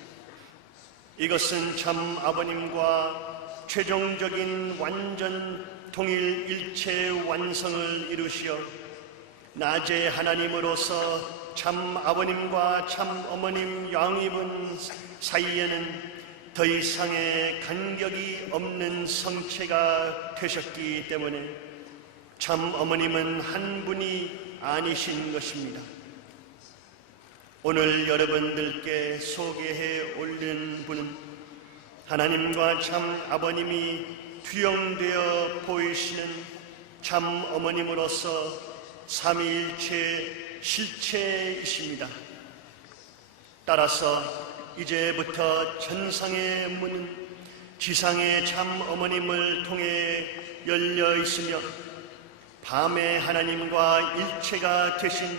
이것은 참 아버님과 최종적인 완전 통일 일체 완성을 이루시어 낮의 하나님으로서 참 아버님과 참 어머님 양위분 사이에는 더 이상의 간격이 없는 성체가 되셨기 때문에 참 어머님은 한 분이 아니신 것입니다. 오늘 여러분들께 소개해 올린 분은 하나님과 참 아버님이 투영되어 보이시는 참 어머님으로서 삼위일체 실체이십니다. 따라서 이제부터 천상의 문은 지상의 참 어머님을 통해 열려 있으며 밤의 하나님과 일체가 되신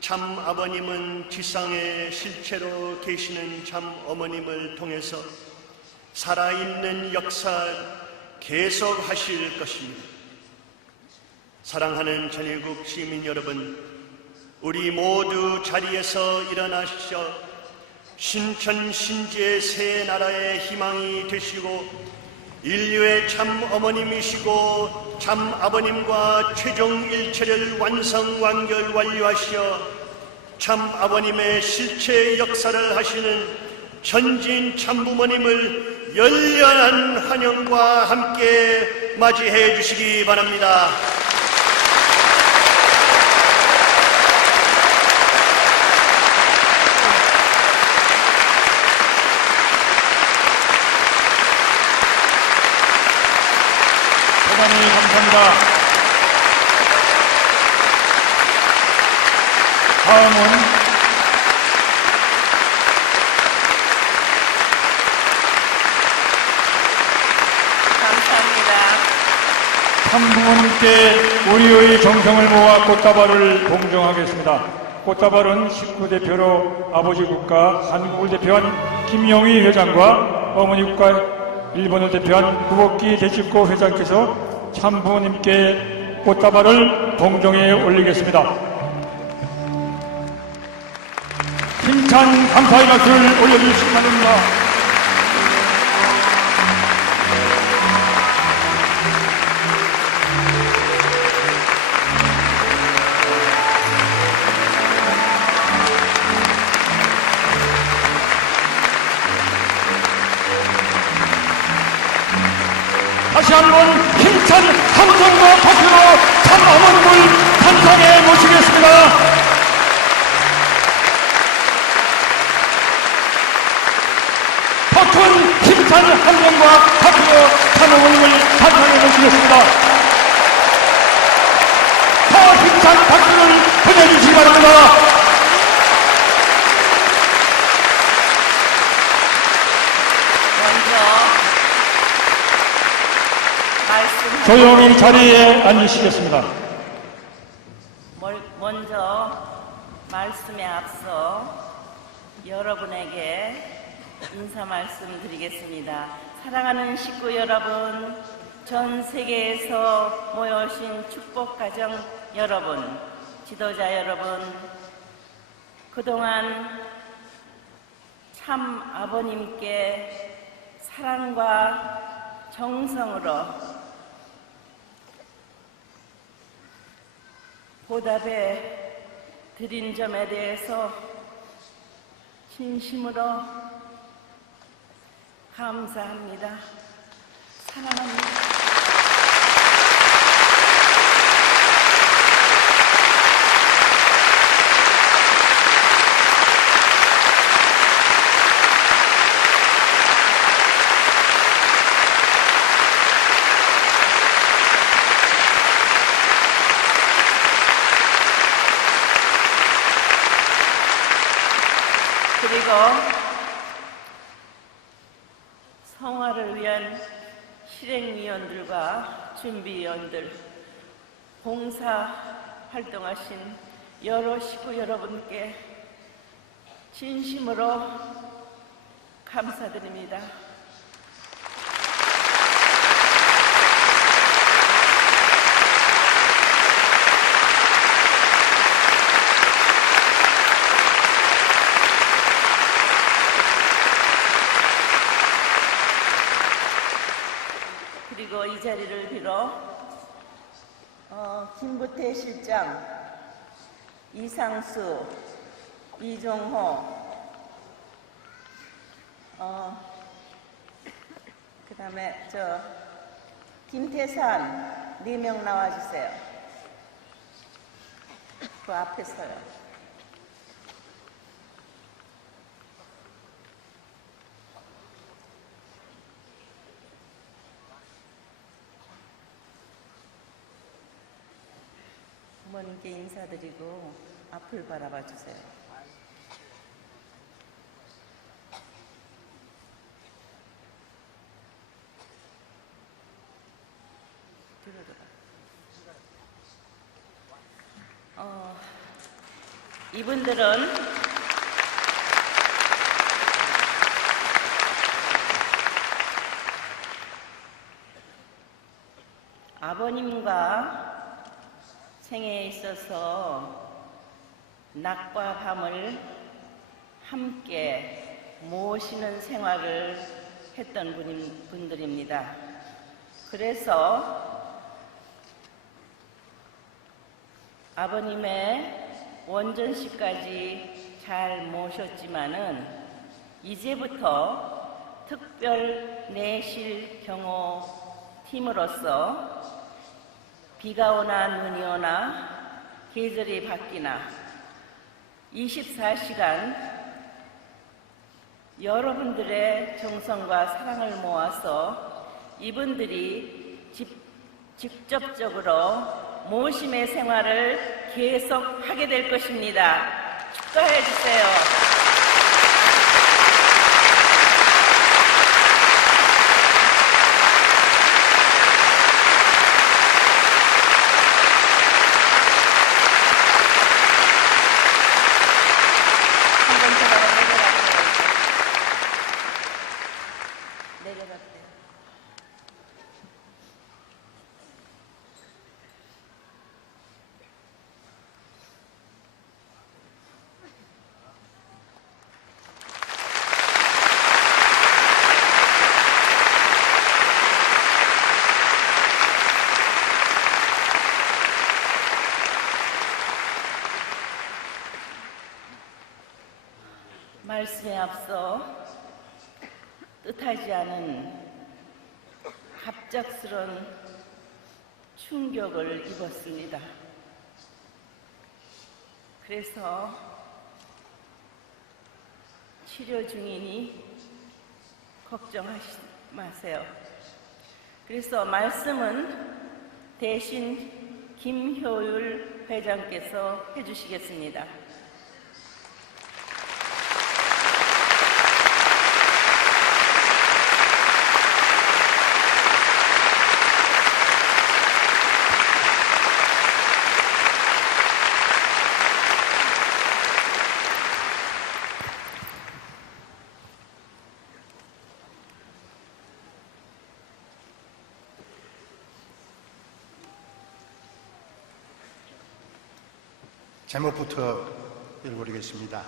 참 아버님은 지상의 실체로 계시는 참 어머님을 통해서 살아있는 역사를 계속하실 것입니다. 사랑하는 전일국 시민 여러분, 우리 모두 자리에서 일어나셔 신천신지의 새 나라의 희망이 되시고 인류의 참 어머님이시고 참 아버님과 최종 일체를 완성 완결 완료하시어 참 아버님의 실체 역사를 하시는 전진 참부모님을 열렬한 환영과 함께 맞이해 주시기 바랍니다. 대단히 감사합니다. 다음은 참부모님께 우리의 정성을 모아 꽃다발을 봉정하겠습니다. 꽃다발은 19대표로 아버지 국가 한국을 대표한 김영희 회장과 어머니 국가 일본을 대표한 구복기 대집고 회장께서 참부모님께 꽃다발을 봉정해 올리겠습니다. 힘찬 감사의 박수를 올려주시기 바랍니다. 다시 한번 힘찬 함성과 박수로 참 어머님을 단상에 모시겠습니다. 더 큰 힘찬 함성과 박수로 참 어머님을 단상에 모시겠습니다. 더 힘찬 박수를 보내주시기 바랍니다. 조용히 자리에 앉으시겠습니다. 먼저 말씀에 앞서 여러분에게 인사 말씀드리겠습니다. 사랑하는 식구 여러분, 전 세계에서 모여오신 축복가정 여러분, 지도자 여러분, 그동안 참 아버님께 사랑과 정성으로 보답해 드린 점에 대해서 진심으로 감사합니다. 사랑합니다. 그리고 성화를 위한 실행위원들과 준비위원들, 봉사 활동하신 여러 식구 여러분께 진심으로 감사드립니다. 그리고 이 자리를 빌어 김부태 실장, 이상수, 이종호, 그 다음에 김태산 4명 나와주세요. 그 앞에 서요. 부모님께 인사드리고 앞을 바라봐 주세요. 이분들은 아버님과 생애에 있어서 낮과 밤을 함께 모시는 생활을 했던 분들입니다. 그래서 아버님의 원전시까지 잘 모셨지만은 이제부터 특별 내실 경호 팀으로서 비가 오나 눈이 오나 계절이 바뀌나 24시간 여러분들의 정성과 사랑을 모아서 이분들이 직접적으로 모심의 생활을 계속하게 될 것입니다. 축하해 주세요. 말씀에 앞서 뜻하지 않은 갑작스런 충격을 입었습니다. 그래서 치료 중이니 걱정하지 마세요. 그래서 말씀은 대신 김효율 회장께서 해주시겠습니다. 제목부터 읽어드리겠습니다.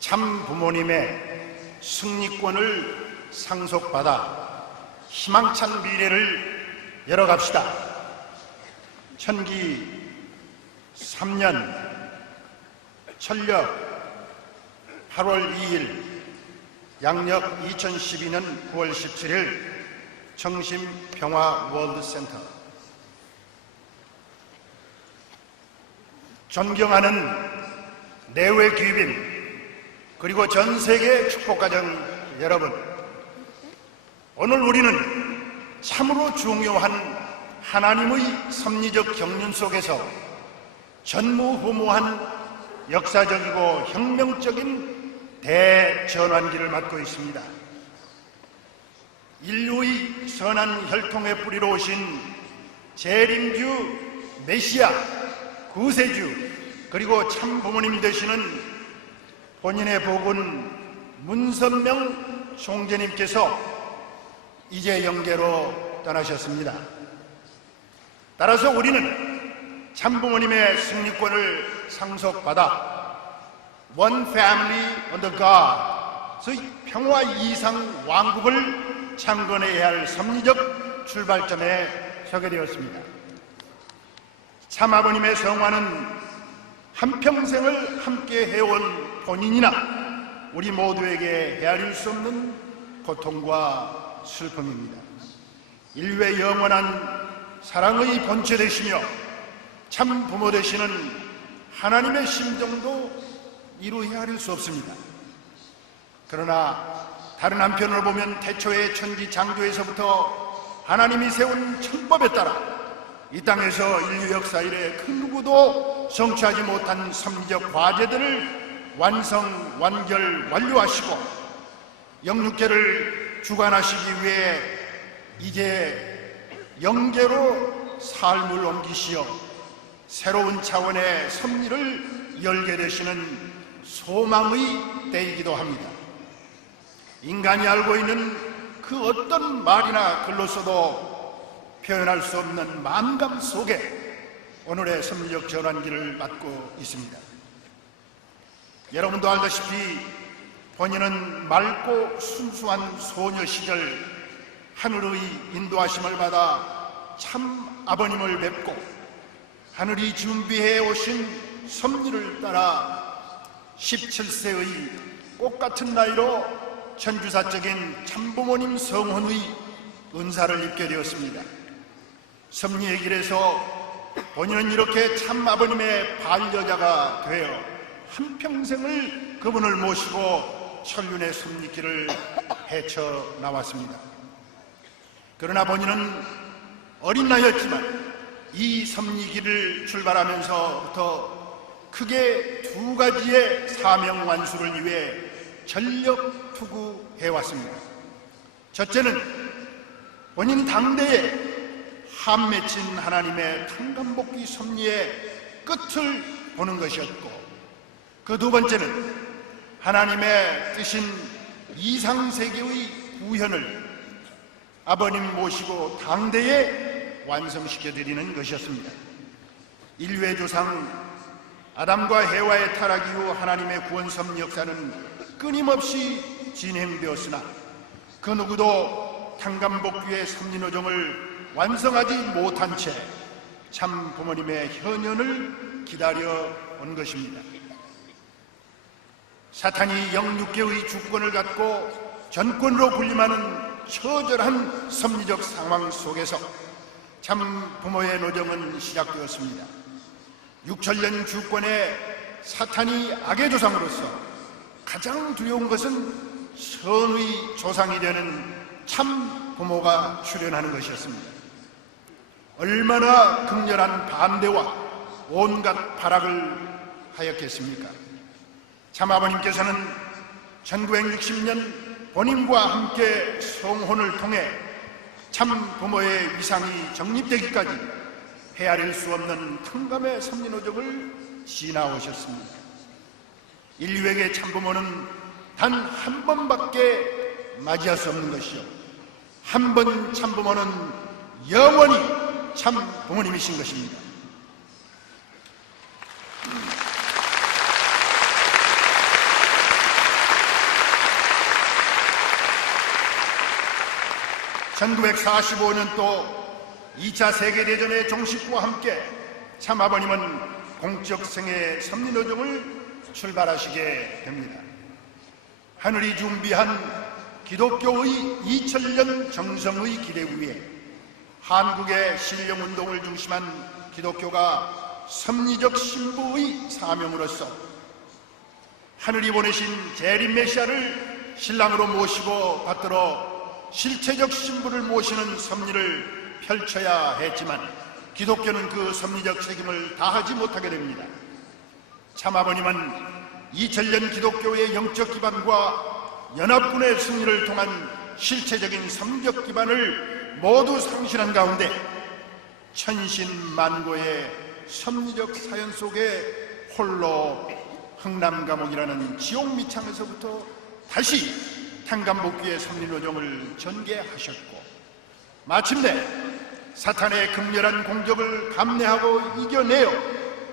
참 부모님의 승리권을 상속받아 희망찬 미래를 열어갑시다. 천기 3년 철력 8월 2일 양력 2012년 9월 17일 정신평화 월드센터. 존경하는 내외 귀빈 그리고 전 세계 축복가정 여러분, 오늘 우리는 참으로 중요한 하나님의 섭리적 경륜 속에서 전무후무한 역사적이고 혁명적인 대전환기를 맞고 있습니다. 인류의 선한 혈통의 뿌리로 오신 재림주 메시아 구세주 그리고 참 부모님 되시는 본인의 복은 문선명 총재님께서 이제 영계로 떠나셨습니다. 따라서 우리는 참 부모님의 승리권을 상속받아 One Family Under God의 평화 이상 왕국을 창건해야 할 섭리적 출발점에 서게 되었습니다. 참아버님의 성화는 한평생을 함께 해온 본인이나 우리 모두에게 헤아릴 수 없는 고통과 슬픔입니다. 인류의 영원한 사랑의 본체 되시며 참 부모 되시는 하나님의 심정도 이루 헤아릴 수 없습니다. 그러나 다른 한편으로 보면 태초의 천지 창조에서부터 하나님이 세운 천법에 따라 이 땅에서 인류 역사 이래 그 누구도 성취하지 못한 섭리적 과제들을 완성, 완결, 완료하시고 영육계를 주관하시기 위해 이제 영계로 삶을 옮기시어 새로운 차원의 섭리를 열게 되시는 소망의 때이기도 합니다. 인간이 알고 있는 그 어떤 말이나 글로서도 표현할 수 없는 만감 속에 오늘의 섭리적 전환기를 맞고 있습니다. 여러분도 알다시피 본인은 맑고 순수한 소녀 시절 하늘의 인도하심을 받아 참 아버님을 뵙고 하늘이 준비해 오신 섭리를 따라 17세의 꽃같은 나이로 천주사적인 참부모님 성혼의 은사를 입게 되었습니다. 섭리의 길에서 본인은 이렇게 참 아버님의 반려자가 되어 한평생을 그분을 모시고 천륜의 섭리길을 헤쳐나왔습니다. 그러나 본인은 어린 나이였지만 이 섭리길을 출발하면서부터 크게 두 가지의 사명 완수를 위해 전력 투구해왔습니다. 첫째는 본인 당대에 함 맺힌 하나님의 탄감복귀 섭리의 끝을 보는 것이었고, 그 두 번째는 하나님의 뜻인 이상세계의 구현을 아버님 모시고 당대에 완성시켜드리는 것이었습니다. 인류의 조상 아담과 해와의 타락 이후 하나님의 구원 섭리 역사는 끊임없이 진행되었으나 그 누구도 탄감복귀의 섭리노정을 완성하지 못한 채 참 부모님의 현현을 기다려 온 것입니다. 사탄이 영육계의 주권을 갖고 전권으로 군림하는 처절한 섭리적 상황 속에서 참 부모의 노정은 시작되었습니다. 6천년 주권의 사탄이 악의 조상으로서 가장 두려운 것은 선의 조상이 되는 참 부모가 출현하는 것이었습니다. 얼마나 극렬한 반대와 온갖 발악을 하였겠습니까? 참아버님께서는 1960년 본인과 함께 성혼을 통해 참 부모의 위상이 정립되기까지 헤아릴 수 없는 탕감의 섭리노정을 지나오셨습니다. 인류에게 참부모는 단 한 번밖에 맞이할 수 없는 것이요, 한 번 참부모는 영원히 참 부모님이신 것입니다. (1945년도) 2차 세계대전의 종식과 함께 참아버님은 공적 생애 섭리노정을 출발하시게 됩니다. 하늘이 준비한 기독교의 2000년 정성의 기대 위에 한국의 신령운동을 중심한 기독교가 섭리적 신부의 사명으로서 하늘이 보내신 재림 메시아를 신랑으로 모시고 받들어 실체적 신부를 모시는 섭리를 펼쳐야 했지만 기독교는 그 섭리적 책임을 다하지 못하게 됩니다. 참아버님은 2000년 기독교의 영적 기반과 연합군의 승리를 통한 실체적인 섭리적 기반을 모두 상실한 가운데 천신만고의 섭리적 사연 속에 홀로 흥남감옥이라는 지옥 미창에서부터 다시 탕감복귀의 섭리노정을 전개하셨고, 마침내 사탄의 극렬한 공격을 감내하고 이겨내어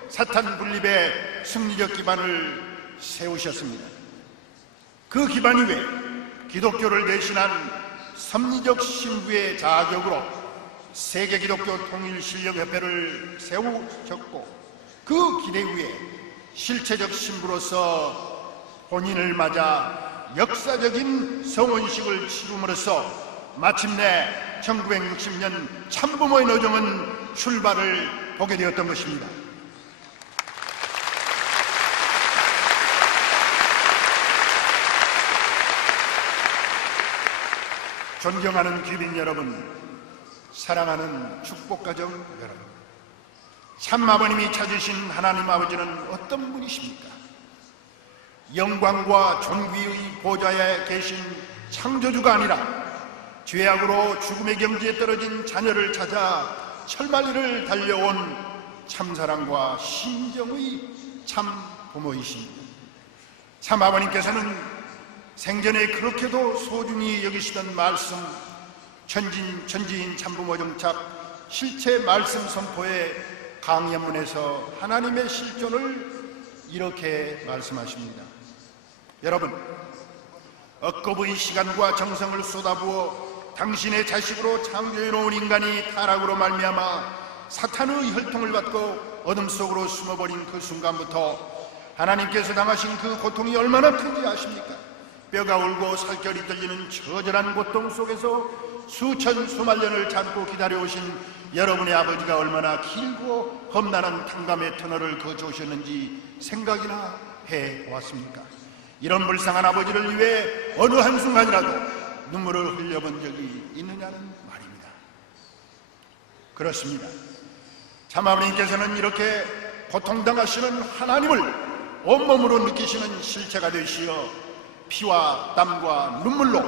사탄 분립의 승리적 기반을 세우셨습니다. 그 기반 위에 기독교를 대신한 섭리적 신부의 자격으로 세계기독교 통일실력협회를 세우셨고, 그 기대 위에 실체적 신부로서 본인을 맞아 역사적인 성혼식을 치rum으로써 마침내 1960년 참부모의 노정은 출발을 보게 되었던 것입니다. 존경하는 귀빈 여러분, 사랑하는 축복가정 여러분, 참아버님이 찾으신 하나님 아버지는 어떤 분이십니까? 영광과 존귀의 보좌에 계신 창조주가 아니라 죄악으로 죽음의 경지에 떨어진 자녀를 찾아 철만리를 달려온 참사랑과 신정의 참 부모이십니다. 참 아버님께서는 생전에 그렇게도 소중히 여기시던 말씀, 천지인 참부모 정착 실체 말씀 선포의 강연문에서 하나님의 실존을 이렇게 말씀하십니다. 여러분, 억겁의 시간과 정성을 쏟아부어 당신의 자식으로 창조해놓은 인간이 타락으로 말미암아 사탄의 혈통을 받고 어둠 속으로 숨어버린 그 순간부터 하나님께서 당하신 그 고통이 얼마나 큰지 아십니까? 뼈가 울고 살결이 떨리는 처절한 고통 속에서 수천 수만 년을 참고 기다려오신 여러분의 아버지가 얼마나 길고 험난한 탕감의 터널을 거쳐오셨는지 생각이나 해보았습니까? 이런 불쌍한 아버지를 위해 어느 한순간이라도 눈물을 흘려본 적이 있느냐는 말입니다. 그렇습니다. 참아버님께서는 이렇게 고통당하시는 하나님을 온몸으로 느끼시는 실체가 되시어 피와 땀과 눈물로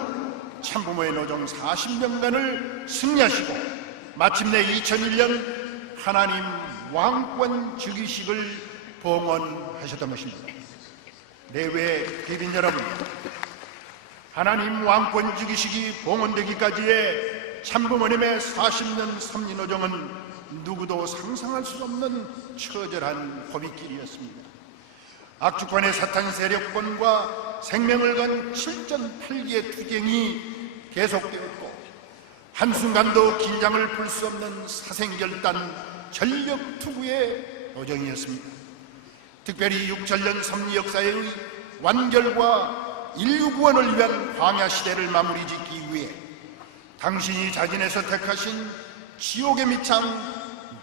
참부모의 노정 40년간을 승리하시고 마침내 2001년 하나님 왕권 즉위식을 봉헌하셨던 것입니다. 내외 귀빈 여러분, 하나님 왕권 즉위식이 봉헌되기까지의 참부모님의 40년 섭리노정은 누구도 상상할 수 없는 처절한 고비길이었습니다. 악주권의 사탄 세력권과 생명을 건 7.8기의 투쟁이 계속되었고, 한순간도 긴장을 풀 수 없는 사생결단 전력투구의 노정이었습니다. 특별히 6천년 섭리 역사의 완결과 인류 구원을 위한 광야 시대를 마무리 짓기 위해 당신이 자진해서 택하신 지옥의 밑창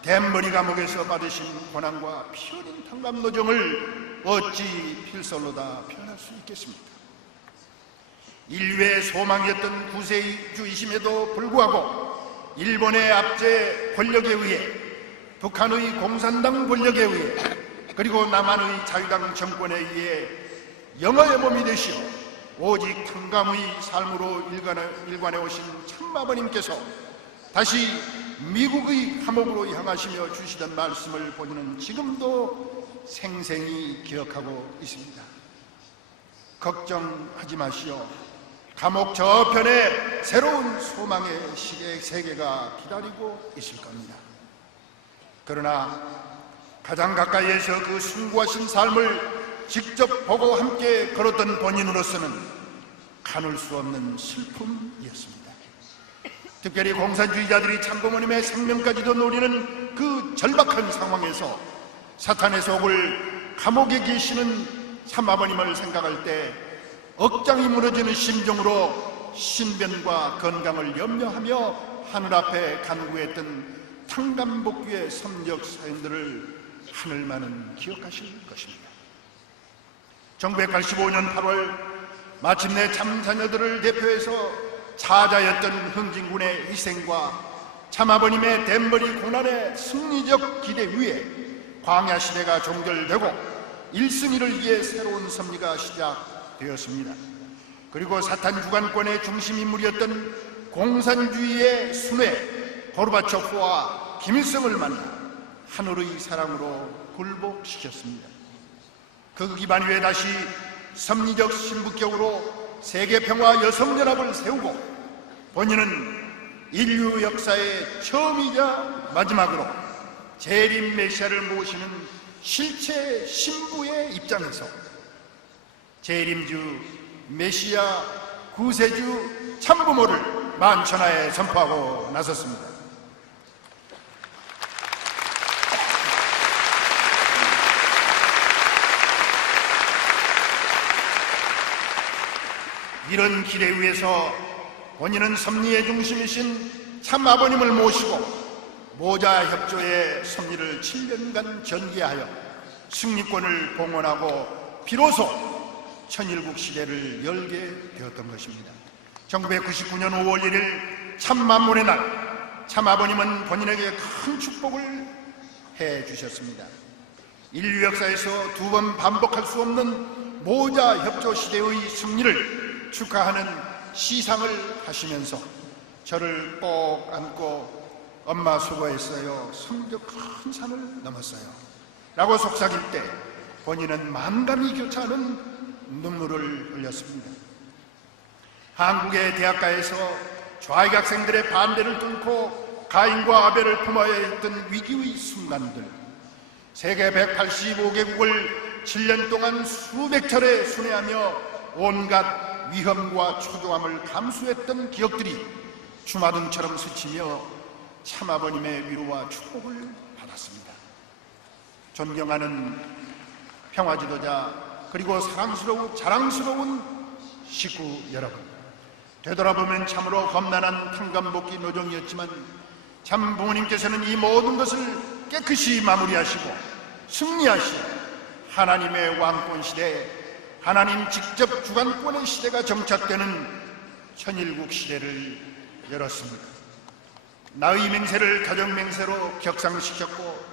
댐머리 감옥에서 받으신 고난과 피 흘린 탕감 노정을 어찌 필설로다 표현할 수 있겠습니까? 인류의 소망이었던 구세주이심에도 불구하고 일본의 압제 권력에 의해, 북한의 공산당 권력에 의해, 그리고 남한의 자유당 정권에 의해 영어의 몸이 되시어 오직 탕감의 삶으로 일관해 오신 참아버님께서 다시 미국의 감옥으로 향하시며 주시던 말씀을 본인은 지금도 생생히 기억하고 있습니다. 걱정하지 마시오. 감옥 저편에 새로운 소망의 세계가 기다리고 있을 겁니다. 그러나 가장 가까이에서 그 숭고하신 삶을 직접 보고 함께 걸었던 본인으로서는 가눌 수 없는 슬픔이었습니다. 특별히 공산주의자들이 참부모님의 생명까지도 노리는 그 절박한 상황에서 사탄의 속을 감옥에 계시는 참아버님을 생각할 때 억장이 무너지는 심정으로 신변과 건강을 염려하며 하늘 앞에 간구했던 탕감복귀의 섭력 사연들을 하늘만은 기억하실 것입니다. 1985년 8월 마침내 참자녀들을 대표해서 차자였던 흥진군의 희생과 참아버님의 댐머리 고난의 승리적 기대 위에 광야 시대가 종결되고 일승일을 위해 새로운 섭리가 시작되었습니다. 그리고 사탄 주관권의 중심인물이었던 공산주의의 순회 고르바초프와 김일성을 만나 하늘의 사랑으로 굴복시켰습니다. 그 기반 위에 다시 섭리적 신부격으로 세계평화 여성연합을 세우고 본인은 인류 역사의 처음이자 마지막으로 재림 메시아를 모시는 실체 신부의 입장에서 재림주 메시아 구세주 참부모를 만천하에 선포하고 나섰습니다. 이런 기대 위에서 본인은 섭리의 중심이신 참아버님을 모시고 모자협조의 섭리를 7년간 전개하여 승리권을 봉헌하고 비로소 천일국 시대를 열게 되었던 것입니다. 1999년 5월 1일 참만물의 날, 참아버님은 본인에게 큰 축복을 해주셨습니다. 인류 역사에서 두 번 반복할 수 없는 모자협조 시대의 승리를 축하하는 시상을 하시면서 저를 꼭 안고 엄마 수고했어요. 성적 큰 산을 넘었어요. 라고 속삭일 때 본인은 만감이 교차하는 눈물을 흘렸습니다. 한국의 대학가에서 좌익 학생들의 반대를 뚫고 가인과 아벨을 품어야 했던 위기의 순간들, 세계 185개국을 7년 동안 수백 차례 순회하며 온갖 위험과 초조함을 감수했던 기억들이 주마등처럼 스치며 참아버님의 위로와 축복을 받았습니다. 존경하는 평화지도자 그리고 자랑스러운 식구 여러분, 되돌아보면 참으로 험난한 탕감복귀 노정이었지만 참 부모님께서는 이 모든 것을 깨끗이 마무리하시고 승리하시어 하나님의 왕권 시대에 하나님 직접 주관권의 시대가 정착되는 천일국 시대를 열었습니다. 나의 맹세를 가정맹세로 격상시켰고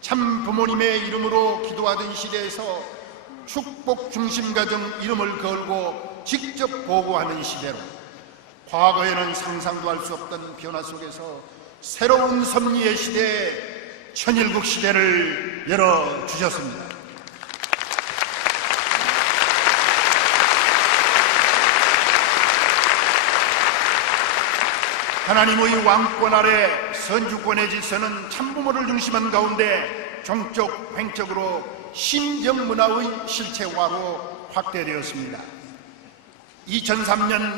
참 부모님의 이름으로 기도하던 시대에서 축복 중심 가정 이름을 걸고 직접 보고하는 시대로 과거에는 상상도 할 수 없던 변화 속에서 새로운 섭리의 시대에 천일국 시대를 열어주셨습니다. 하나님의 왕권 아래 선주권의 질서는 참부모를 중심한 가운데 종족 횡적으로 신정문화의 실체화로 확대되었습니다. 2003년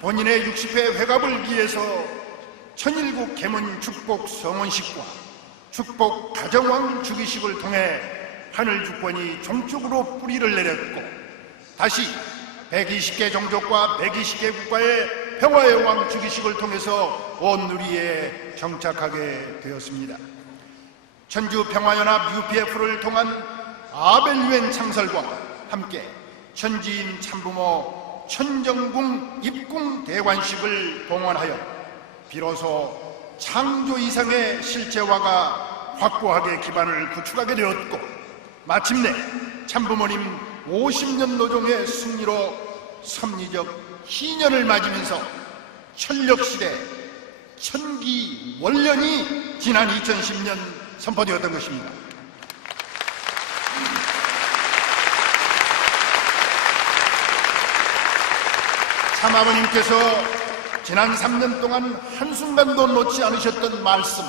본인의 60회 회갑을 기해서 천일국 개문 축복 성원식과 축복 가정왕 주기식을 통해 하늘 주권이 종쪽으로 뿌리를 내렸고 다시 120개 종족과 120개 국가의 평화의 왕 즉위식을 통해서 온 누리에 정착하게 되었습니다. 천주 평화연합 UPF를 통한 아벨 유엔 창설과 함께 천지인 참부모 천정궁 입궁 대관식을 동원하여 비로소 창조 이상의 실제화가 확고하게 기반을 구축하게 되었고, 마침내 참부모님 50년 노종의 승리로 섭리적 희년을 맞으면서 철력시대 천기원년이 지난 2010년 선포되었던 것입니다. 참아버님께서 지난 3년 동안 한순간도 놓지 않으셨던 말씀,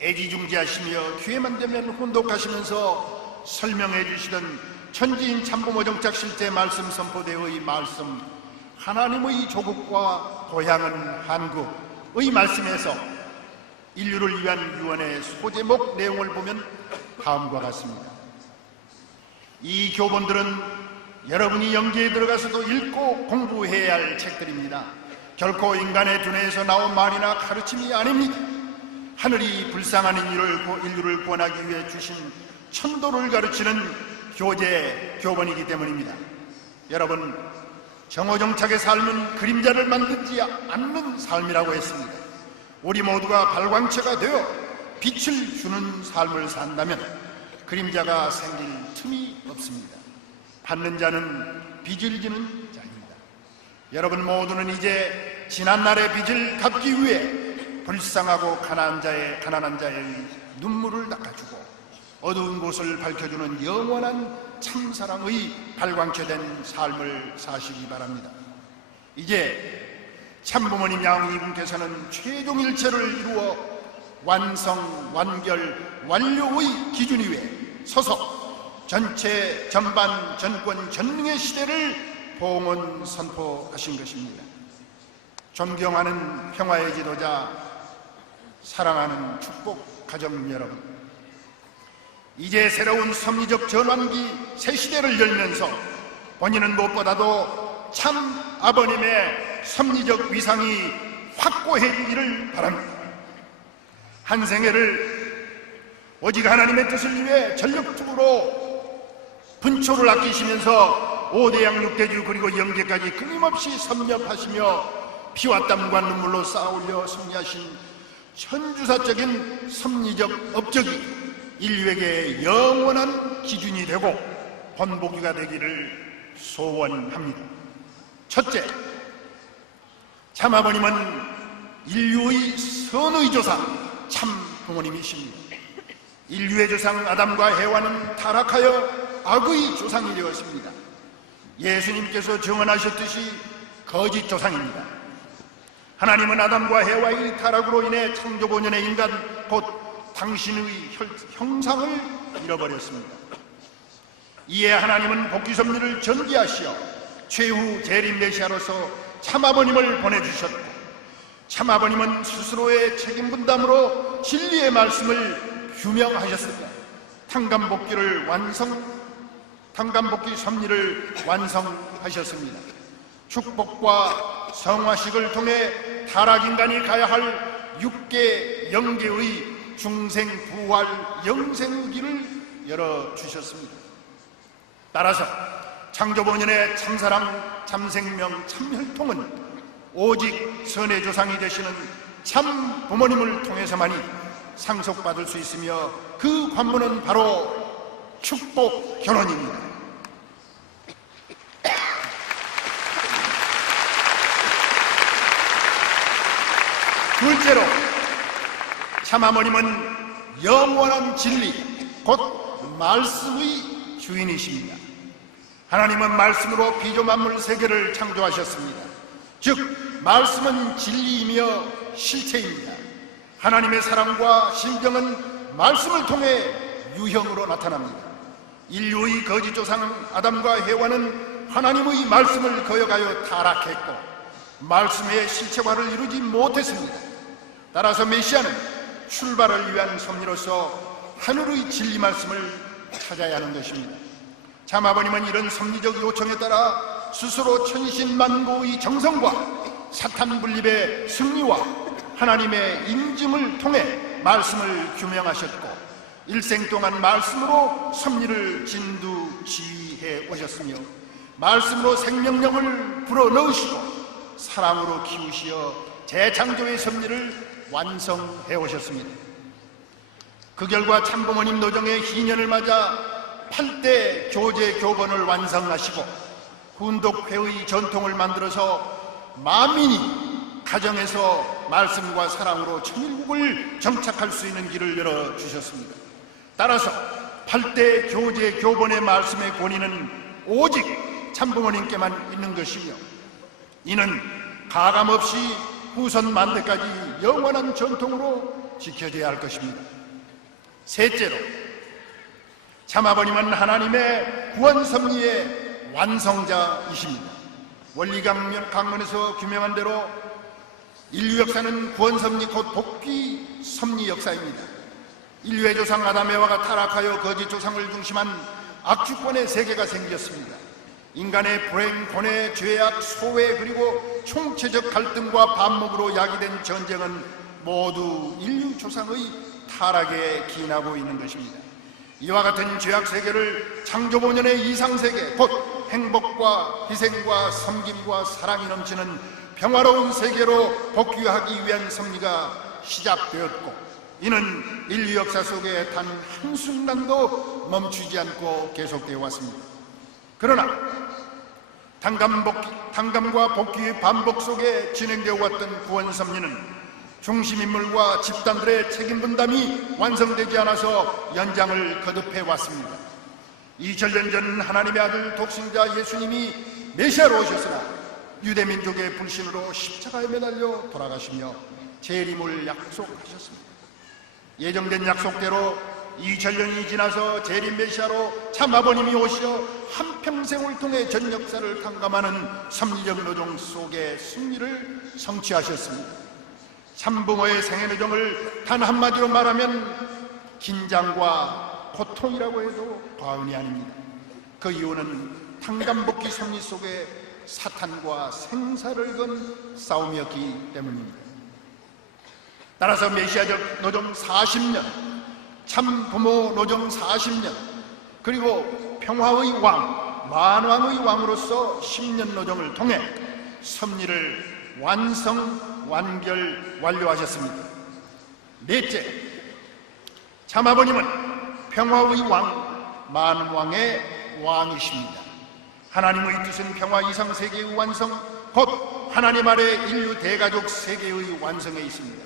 애지중지하시며 기회만 되면 혼독하시면서 설명해 주시던 천지인 참부모 정착 실제 말씀 선포대의 말씀, 하나님의 조국과 고향은 한국의 말씀에서 인류를 위한 유언의 소제목 내용을 보면 다음과 같습니다. 이 교본들은 여러분이 연기에 들어가서도 읽고 공부해야 할 책들입니다. 결코 인간의 두뇌에서 나온 말이나 가르침이 아닙니다. 하늘이 불쌍한 인류를 구원하기 위해 주신 천도를 가르치는 교재, 교본이기 때문입니다. 여러분, 정오정착의 삶은 그림자를 만들지 않는 삶이라고 했습니다. 우리 모두가 발광체가 되어 빛을 주는 삶을 산다면 그림자가 생길 틈이 없습니다. 받는 자는 빚을 지는 자입니다. 여러분 모두는 이제 지난날의 빚을 갚기 위해 불쌍하고 가난한 자의 눈물을 닦아주고 어두운 곳을 밝혀주는 영원한 참사랑의 발광체된 삶을 사시기 바랍니다. 이제 참부모님 양이분께서는 최종 일체를 이루어 완성, 완결, 완료의 기준 위에 서서 전체, 전반, 전권, 전능의 시대를 봉헌 선포하신 것입니다. 존경하는 평화의 지도자, 사랑하는 축복 가정 여러분, 이제 새로운 섭리적 전환기 새 시대를 열면서 본인은 무엇보다도 참 아버님의 섭리적 위상이 확고해지기를 바랍니다. 한 생애를 오직 하나님의 뜻을 위해 전력적으로 분초를 아끼시면서 5대양 6대주 그리고 영계까지 끊임없이 섭렵하시며 피와 땀과 눈물로 쌓아올려 승리하신 천주사적인 섭리적 업적이 인류에게 영원한 기준이 되고 본보기가 되기를 소원합니다. 첫째, 참아버님은 인류의 선의 조상 참 부모님이십니다. 인류의 조상 아담과 해와는 타락하여 악의 조상이 되었습니다. 예수님께서 증언하셨듯이 거짓 조상입니다. 하나님은 아담과 해와의 타락으로 인해 창조 본연의 인간 곧 당신의 형상을 잃어버렸습니다. 이에 하나님은 복귀 섭리를 전개하시어 최후 재림 메시아로서 참아버님을 보내주셨고, 참아버님은 스스로의 책임 분담으로 진리의 말씀을 규명하셨습니다. 탕감복귀 섭리를 완성하셨습니다. 축복과 성화식을 통해 타락인간이 가야 할 6개 영계의 중생, 부활, 영생의 길을 열어주셨습니다. 따라서 창조본연의 참사랑, 참생명, 참혈통은 오직 선의 조상이 되시는 참 부모님을 통해서만이 상속받을 수 있으며 그 관문은 바로 축복 결혼입니다. 둘째로, 참아버님은 영원한 진리, 곧 말씀의 주인이십니다. 하나님은 말씀으로 피조만물 세계를 창조하셨습니다. 즉, 말씀은 진리이며 실체입니다. 하나님의 사랑과 심정은 말씀을 통해 유형으로 나타납니다. 인류의 거짓 조상 아담과 해와는 하나님의 말씀을 거역하여 타락했고 말씀의 실체화를 이루지 못했습니다. 따라서 메시아는 출발을 위한 섭리로서 하늘의 진리 말씀을 찾아야 하는 것입니다. 참아버님은 이런 섭리적 요청에 따라 스스로 천신만고의 정성과 사탄 분립의 승리와 하나님의 인증을 통해 말씀을 규명하셨고 일생 동안 말씀으로 섭리를 진두지휘해 오셨으며 말씀으로 생명력을 불어넣으시고 사랑으로 키우시어 재창조의 섭리를 완성해 오셨습니다. 그 결과 참부모님 노정의 희년을 맞아 8대 교제 교본을 완성하시고 훈독회의 전통을 만들어서 만민이 가정에서 말씀과 사랑으로 천일국을 정착할 수 있는 길을 열어주셨습니다. 따라서 8대 교제 교본의 말씀의 권위는 오직 참부모님께만 있는 것이며 이는 가감없이 후선 만대까지 영원한 전통으로 지켜져야 할 것입니다. 셋째로, 참아버님은 하나님의 구원 섭리의 완성자이십니다. 원리강론에서 규명한 대로 인류 역사는 구원 섭리 곧 복귀 섭리 역사입니다. 인류의 조상 아담에와가 타락하여 거짓 조상을 중심한 악주권의 세계가 생겼습니다. 인간의 불행, 고뇌, 죄악, 소외 그리고 총체적 갈등과 반목으로 야기된 전쟁은 모두 인류 조상의 타락에 기인하고 있는 것입니다. 이와 같은 죄악 세계를 창조본연의 이상세계, 곧 행복과 희생과 섬김과 사랑이 넘치는 평화로운 세계로 복귀하기 위한 섭리가 시작되었고 이는 인류 역사 속에 단 한순간도 멈추지 않고 계속되어 왔습니다. 그러나 단감과 복귀의 반복 속에 진행되어 왔던 구원 섭리는 중심인물과 집단들의 책임 분담이 완성되지 않아서 연장을 거듭해 왔습니다. 2000년 전 하나님의 아들 독생자 예수님이 메시아로 오셨으나 유대민족의 불신으로 십자가에 매달려 돌아가시며 재림을 약속하셨습니다. 예정된 약속대로 2000년이 지나서 재림 메시아로 참아버님이 오시어 한평생을 통해 전 역사를 탕감하는 섭리적 노정 속에 승리를 성취하셨습니다. 참부모의 생애노정을 단 한마디로 말하면 긴장과 고통이라고 해도 과언이 아닙니다. 그 이유는 탕감복귀 섭리 속에 사탄과 생사를 건 싸움이었기 때문입니다. 따라서 메시아적 노정 40년, 참부모 노정 40년, 그리고 평화의 왕, 만왕의 왕으로서 10년 노정을 통해 섭리를 완료하셨습니다. 넷째, 참아버님은 평화의 왕, 만왕의 왕이십니다. 하나님의 뜻은 평화 이상 세계의 완성, 곧 하나님 아래 인류 대가족 세계의 완성에 있습니다.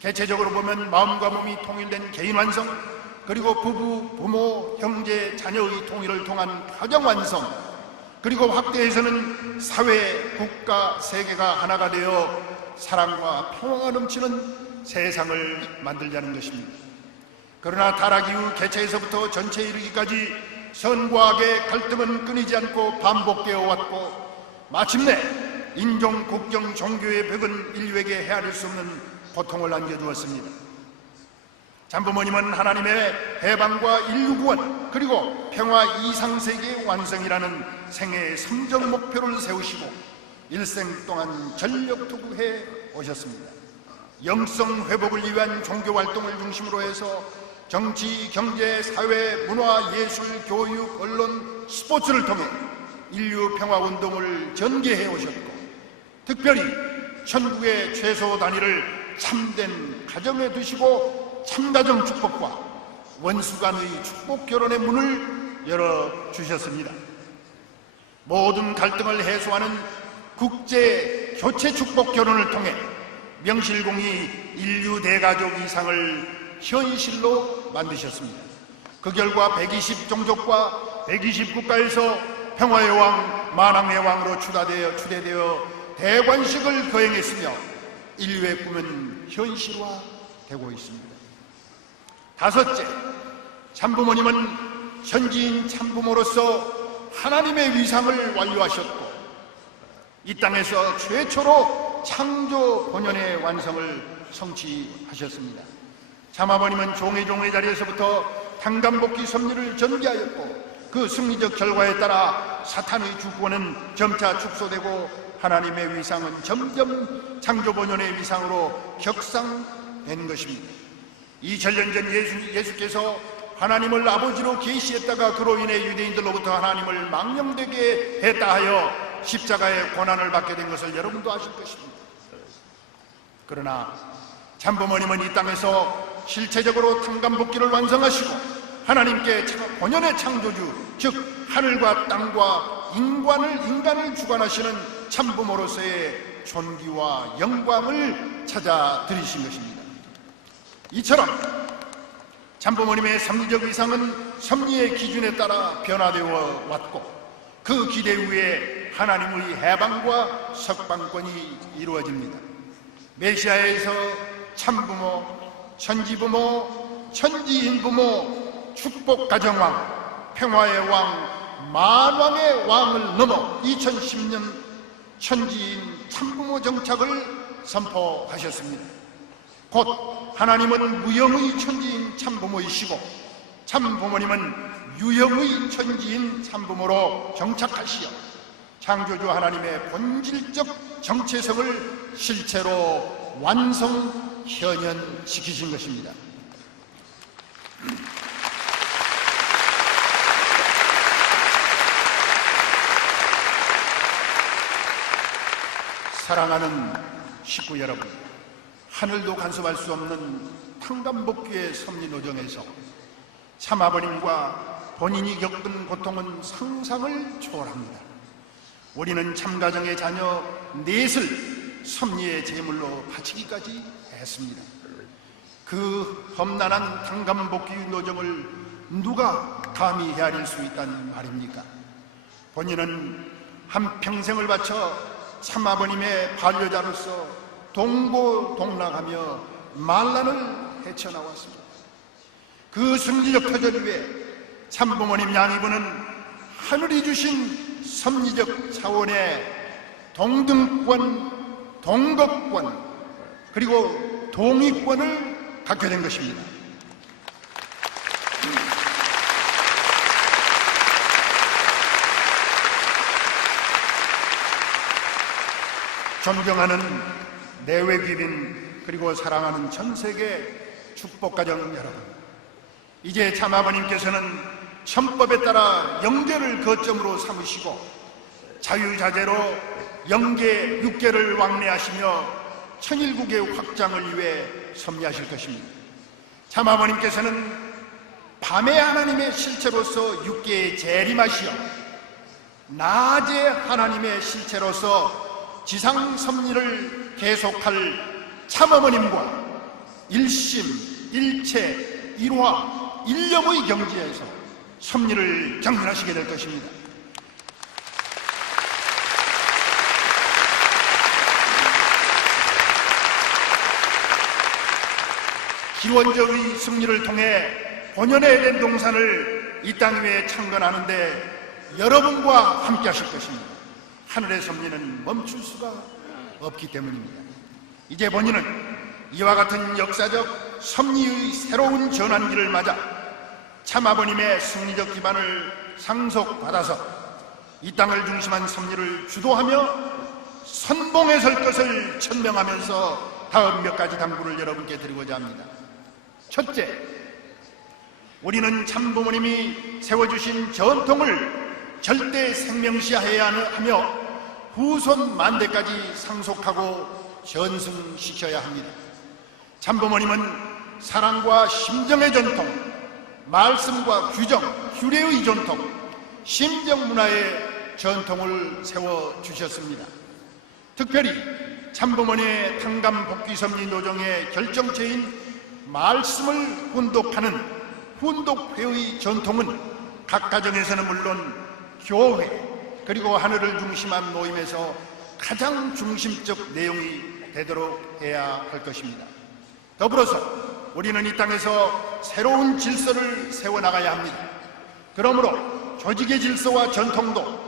개체적으로 보면 마음과 몸이 통일된 개인 완성, 그리고 부부, 부모, 형제, 자녀의 통일을 통한 가정 완성, 그리고 확대해서는 사회, 국가, 세계가 하나가 되어 사랑과 평화가 넘치는 세상을 만들자는 것입니다. 그러나 타락 이후 개체에서부터 전체에 이르기까지 선과 악의 갈등은 끊이지 않고 반복되어 왔고 마침내 인종, 국경, 종교의 벽은 인류에게 헤아릴 수 없는 고통을 안겨주었습니다. 참부모님은 하나님의 해방과 인류 구원 그리고 평화 이상세계의 완성이라는 생애의 성적 목표를 세우시고 일생 동안 전력 투구해 오셨습니다. 영성 회복을 위한 종교 활동을 중심으로 해서 정치, 경제, 사회, 문화, 예술, 교육, 언론, 스포츠를 통해 인류 평화 운동을 전개해 오셨고 특별히 천국의 최소 단위를 참된 가정에 두시고 참가정 축복과 원수 간의 축복 결혼의 문을 열어주셨습니다. 모든 갈등을 해소하는 국제 교체 축복 결혼을 통해 명실공히 인류 대가족 이상을 현실로 만드셨습니다. 그 결과 120종족과 120국가에서 평화의 왕, 만왕의 왕으로 추대되어 대관식을 거행했으며 인류의 꿈은 현실화되고 있습니다. 다섯째, 참부모님은 현지인 참부모로서 하나님의 위상을 완료하셨고 이 땅에서 최초로 창조 본연의 완성을 성취하셨습니다. 참아버님은 종의 자리에서부터 탕감복귀 섭리를 전개하였고 그 승리적 결과에 따라 사탄의 주권은 점차 축소되고 하나님의 위상은 점점 창조 본연의 위상으로 격상된 것입니다. 2000년 전 예수께서 하나님을 아버지로 계시했다가 그로 인해 유대인들로부터 하나님을 망령되게 했다 하여 십자가의 고난을 받게 된 것을 여러분도 아실 것입니다. 그러나 참부모님은 이 땅에서 실체적으로 탕감복귀를 완성하시고 하나님께 본연의 창조주, 즉 하늘과 땅과 인간을 주관하시는 참부모로서의 존귀와 영광을 찾아 들이신 것입니다. 이처럼 참부모님의 섭리적 위상은 섭리의 기준에 따라 변화되어 왔고 그 기대 위에 하나님의 해방과 석방권이 이루어집니다. 메시아에서 참부모, 천지부모, 천지인부모, 축복가정왕, 평화의 왕, 만왕의 왕을 넘어 2010년 천지인 참부모 정착을 선포하셨습니다. 곧 하나님은 무형의 천지인 참부모이시고 참부모님은 유형의 천지인 참부모로 정착하시어 창조주 하나님의 본질적 정체성을 실체로 완성 현현시키신 것입니다. 사랑하는 식구 여러분, 하늘도 간섭할 수 없는 탕감복귀의 섭리노정에서 참아버님과 본인이 겪은 고통은 상상을 초월합니다. 우리는 참가정의 자녀 넷을 섭리의 제물로 바치기까지 했습니다. 그 험난한 탕감복귀 노정을 누가 감히 헤아릴 수 있단 말입니까? 본인은 한평생을 바쳐 참아버님의 반려자로서 동고동락하며 만란을 헤쳐나왔습니다. 그 승리적 터전 위에 참부모님 양이분은 하늘이 주신 섭리적 차원의 동등권, 동거권, 그리고 동의권을 갖게 된 것입니다. 존경하는 내외 귀빈 그리고 사랑하는 전 세계 축복가정 여러분, 이제 참아버님께서는 천법에 따라 영계를 거점으로 삼으시고 자유자재로 영계, 육계를 왕래하시며 천일국의 확장을 위해 섭리하실 것입니다. 참아버님께서는 밤의 하나님의 실체로서 육계에 재림하시어 낮의 하나님의 실체로서 지상 섭리를 계속할 참어머님과 일심, 일체, 일화, 일념의 경지에서 섭리를 장렬하시게 될 것입니다. 기원적의 승리를 통해 본연의 에덴 동산을 이 땅 위에 창건하는데 여러분과 함께 하실 것입니다. 하늘의 섭리는 멈출 수가 없기 때문입니다. 이제 본인은 이와 같은 역사적 섭리의 새로운 전환기를 맞아 참아버님의 승리적 기반을 상속받아서 이 땅을 중심한 섭리를 주도하며 선봉에 설 것을 천명하면서 다음 몇 가지 당부를 여러분께 드리고자 합니다. 첫째, 우리는 참부모님이 세워주신 전통을 절대 생명시해야 하며 후손 만대까지 상속하고 전승시켜야 합니다. 참부모님은 사랑과 심정의 전통, 말씀과 규정, 규례의 전통, 심정문화의 전통을 세워주셨습니다. 특별히 참부모님의 탕감복귀섭리 노정의 결정체인 말씀을 훈독하는 훈독회의 전통은 각 가정에서는 물론 교회 그리고 하늘을 중심한 모임에서 가장 중심적 내용이 되도록 해야 할 것입니다. 더불어서 우리는 이 땅에서 새로운 질서를 세워나가야 합니다. 그러므로 조직의 질서와 전통도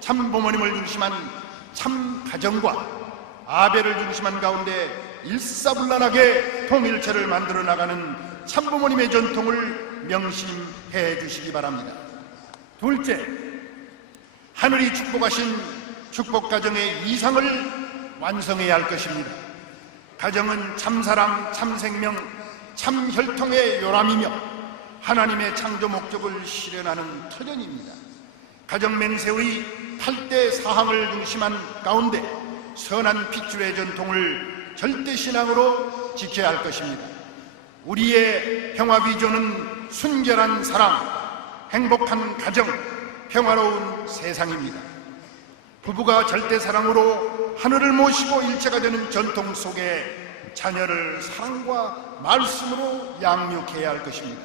참부모님을 중심한 참가정과 아벨을 중심한 가운데 일사불란하게 통일체를 만들어 나가는 참부모님의 전통을 명심해 주시기 바랍니다. 둘째, 하늘이 축복하신 축복가정의 이상을 완성해야 할 것입니다. 가정은 참사랑, 참생명, 참혈통의 요람이며 하나님의 창조 목적을 실현하는 터전입니다. 가정 맹세의 8대 사항을 중심한 가운데 선한 핏줄의 전통을 절대신앙으로 지켜야 할 것입니다. 우리의 평화 비전은 순결한 사랑, 행복한 가정, 평화로운 세상입니다. 부부가 절대사랑으로 하늘을 모시고 일체가 되는 전통 속에 자녀를 사랑과 말씀으로 양육해야 할 것입니다.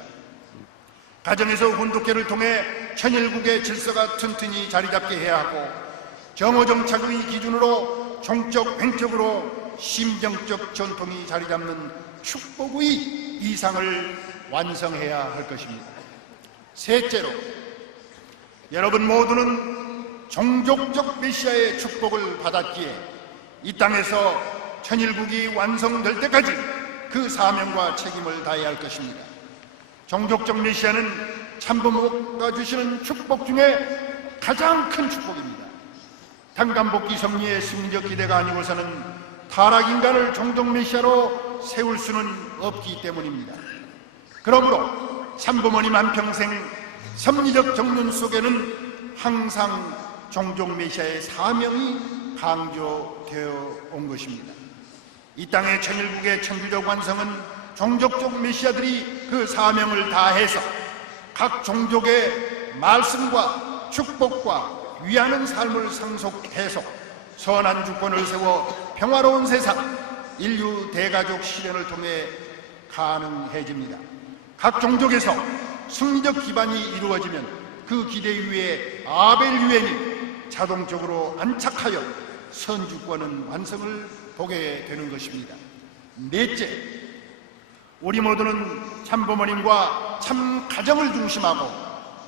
가정에서 혼독회를 통해 천일국의 질서가 튼튼히 자리잡게 해야 하고 정오정착의 기준으로 종적, 횡적으로 심정적 전통이 자리잡는 축복의 이상을 완성해야 할 것입니다. 셋째로, 여러분 모두는 종족적 메시아의 축복을 받았기에 이 땅에서 천일국이 완성될 때까지 그 사명과 책임을 다해야 할 것입니다. 종족적 메시아는 참부모가 주시는 축복 중에 가장 큰 축복입니다. 단간복귀 섭리의 승리적 기대가 아니고서는 타락인간을 종족 메시아로 세울 수는 없기 때문입니다. 그러므로 참부모님 한평생 섭리적 정륜 속에는 항상 종족 메시아의 사명이 강조되어 온 것입니다. 이 땅의 천일국의 천주적 완성은 종족적 메시아들이 그 사명을 다해서 각 종족의 말씀과 축복과 위하는 삶을 상속해서 선한 주권을 세워 평화로운 세상, 인류 대가족 실현을 통해 가능해집니다. 각 종족에서 승리적 기반이 이루어지면 그 기대 위에 아벨 유엔이 자동적으로 안착하여 선주권은 완성을 보게 되는 것입니다. 넷째, 우리 모두는 참부모님과 참가정을 중심하고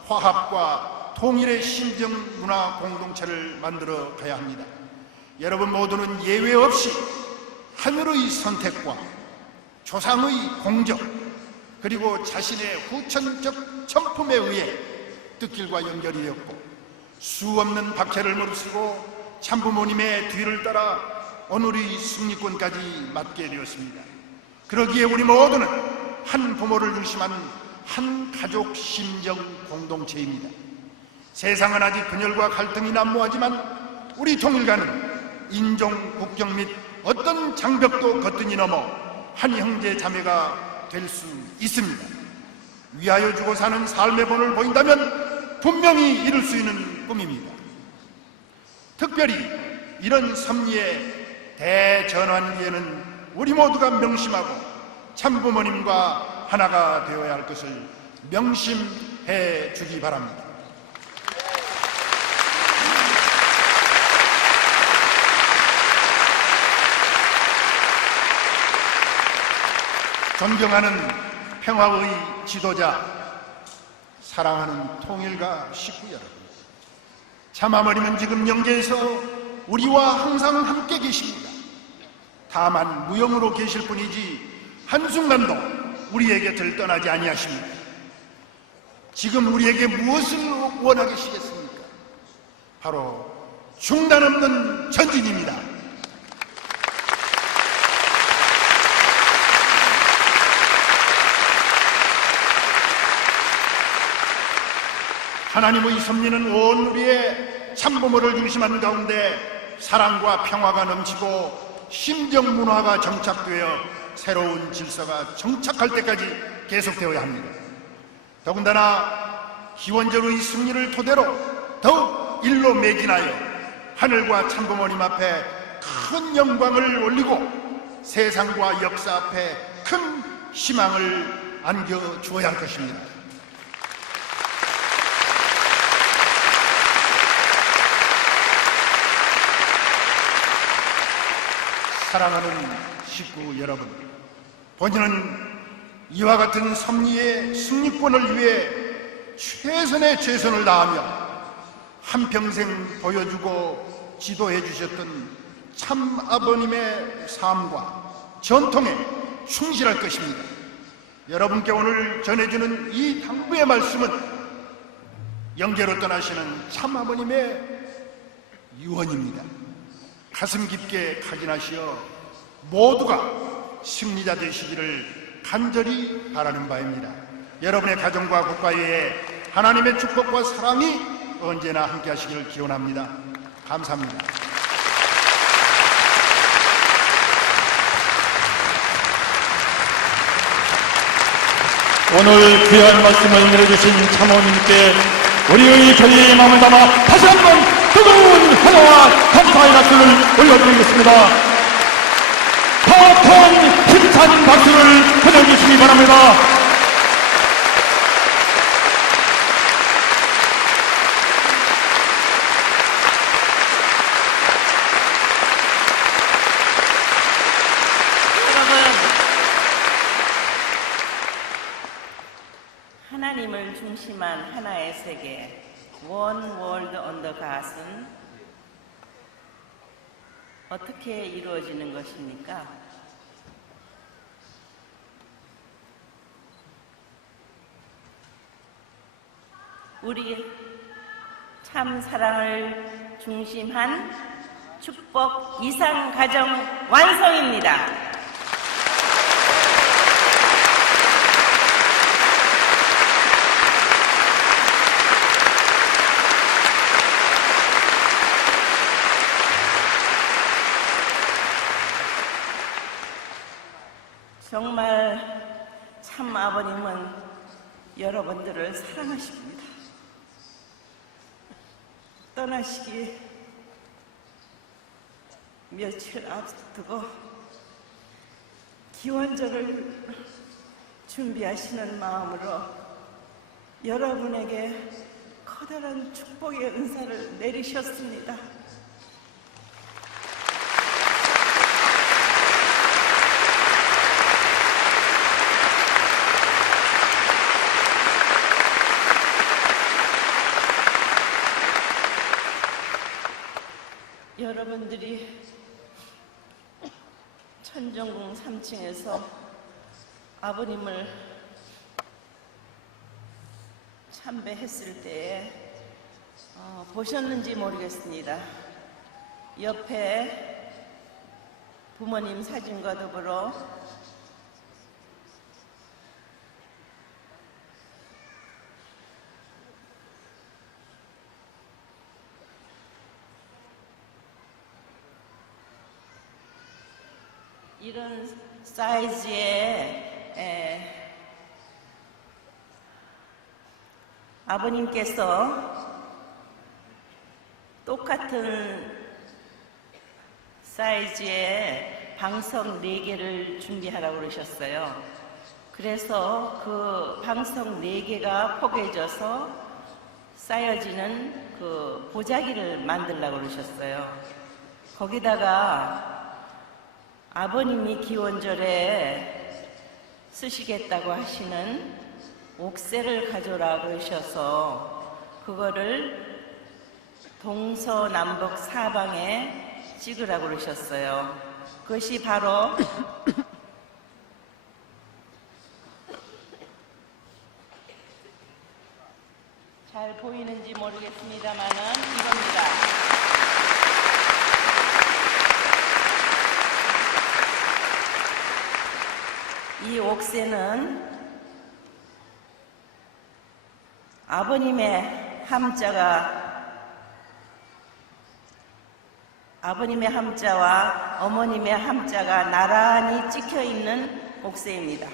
화합과 통일의 심정 문화 공동체를 만들어 가야 합니다. 여러분 모두는 예외 없이 하늘의 선택과 조상의 공적 그리고 자신의 후천적 천품에 의해 뜻길과 연결이 되었고 수없는 박해를 무릅쓰고 참부모님의 뒤를 따라 오늘의 승리권까지 맞게 되었습니다. 그러기에 우리 모두는 한 부모를 중심한 한 가족 심정 공동체입니다. 세상은 아직 분열과 갈등이 난무하지만 우리 통일가는 인종, 국경 및 어떤 장벽도 거뜬히 넘어 한 형제 자매가 될 수 있습니다. 위하여 주고 사는 삶의 본을 보인다면 분명히 이룰 수 있는 꿈입니다. 특별히 이런 섭리의 대전환기에는 우리 모두가 명심하고 참부모님과 하나가 되어야 할 것을 명심해 주기 바랍니다. 존경하는 평화의 지도자, 사랑하는 통일가 식구 여러분, 참아버리면 지금 영계에서 우리와 항상 함께 계십니다. 다만 무형으로 계실 뿐이지 한순간도 우리의 곁을 떠나지 아니하십니다. 지금 우리에게 무엇을 원하시겠습니까? 바로 중단 없는 전진입니다. 하나님의 섭리는 온 우리의 참부모를 중심한 가운데 사랑과 평화가 넘치고 심정 문화가 정착되어 새로운 질서가 정착할 때까지 계속되어야 합니다. 더군다나 기원절의 승리를 토대로 더욱 일로 매진하여 하늘과 참부모님 앞에 큰 영광을 올리고 세상과 역사 앞에 큰 희망을 안겨주어야 할 것입니다. 사랑하는 식구 여러분, 본인은 이와 같은 섭리의 승리권을 위해 최선의 최선을 다하며 한평생 보여주고 지도해 주셨던 참 아버님의 삶과 전통에 충실할 것입니다. 여러분께 오늘 전해주는 이 당부의 말씀은 영계로 떠나시는 참아버님의 유언입니다. 가슴 깊게 각인하시어 모두가 승리자 되시기를 간절히 바라는 바입니다. 여러분의 가정과 국가 위에 하나님의 축복과 사랑이 언제나 함께 하시기를 기원합니다. 감사합니다. 오늘 귀한 말씀을 내려주신 참모님께 우리의 결의의 마음을 담아 다시 한번 뜨거운 환호와 감사의 박수를 올려드리겠습니다. 더 큰 힘찬 박수를 보내주시기 바랍니다. 하나님을 중심한 하나의 세계, One World Under God은 어떻게 이루어지는 것입니까? 우리 참 사랑을 중심한 축복 이상 가정 완성입니다. 정말 참 아버님은 여러분들을 사랑하십니다. 떠나시기 며칠 앞두고 기원절을 준비하시는 마음으로 여러분에게 커다란 축복의 은사를 내리셨습니다. 여러분들이 천정궁 3층에서 아버님을 참배했을 때에 보셨는지 모르겠습니다. 옆에 부모님 사진과 더불어 이런 사이즈의 아버님께서 똑같은 사이즈의 방석 4개를 준비하라고 그러셨어요. 그래서 그 방석 4개가 포개져서 쌓여지는 그 보자기를 만들라고 그러셨어요. 거기다가 아버님이 기원절에 쓰시겠다고 하시는 옥새를 가져오라 그러셔서 그거를 동서남북 사방에 찍으라고 그러셨어요. 그것이 바로 잘 보이는지 모르겠습니다만은 이겁니다. 이 옥새는 아버님의 함자와 어머님의 함자가 나란히 찍혀 있는 옥새입니다.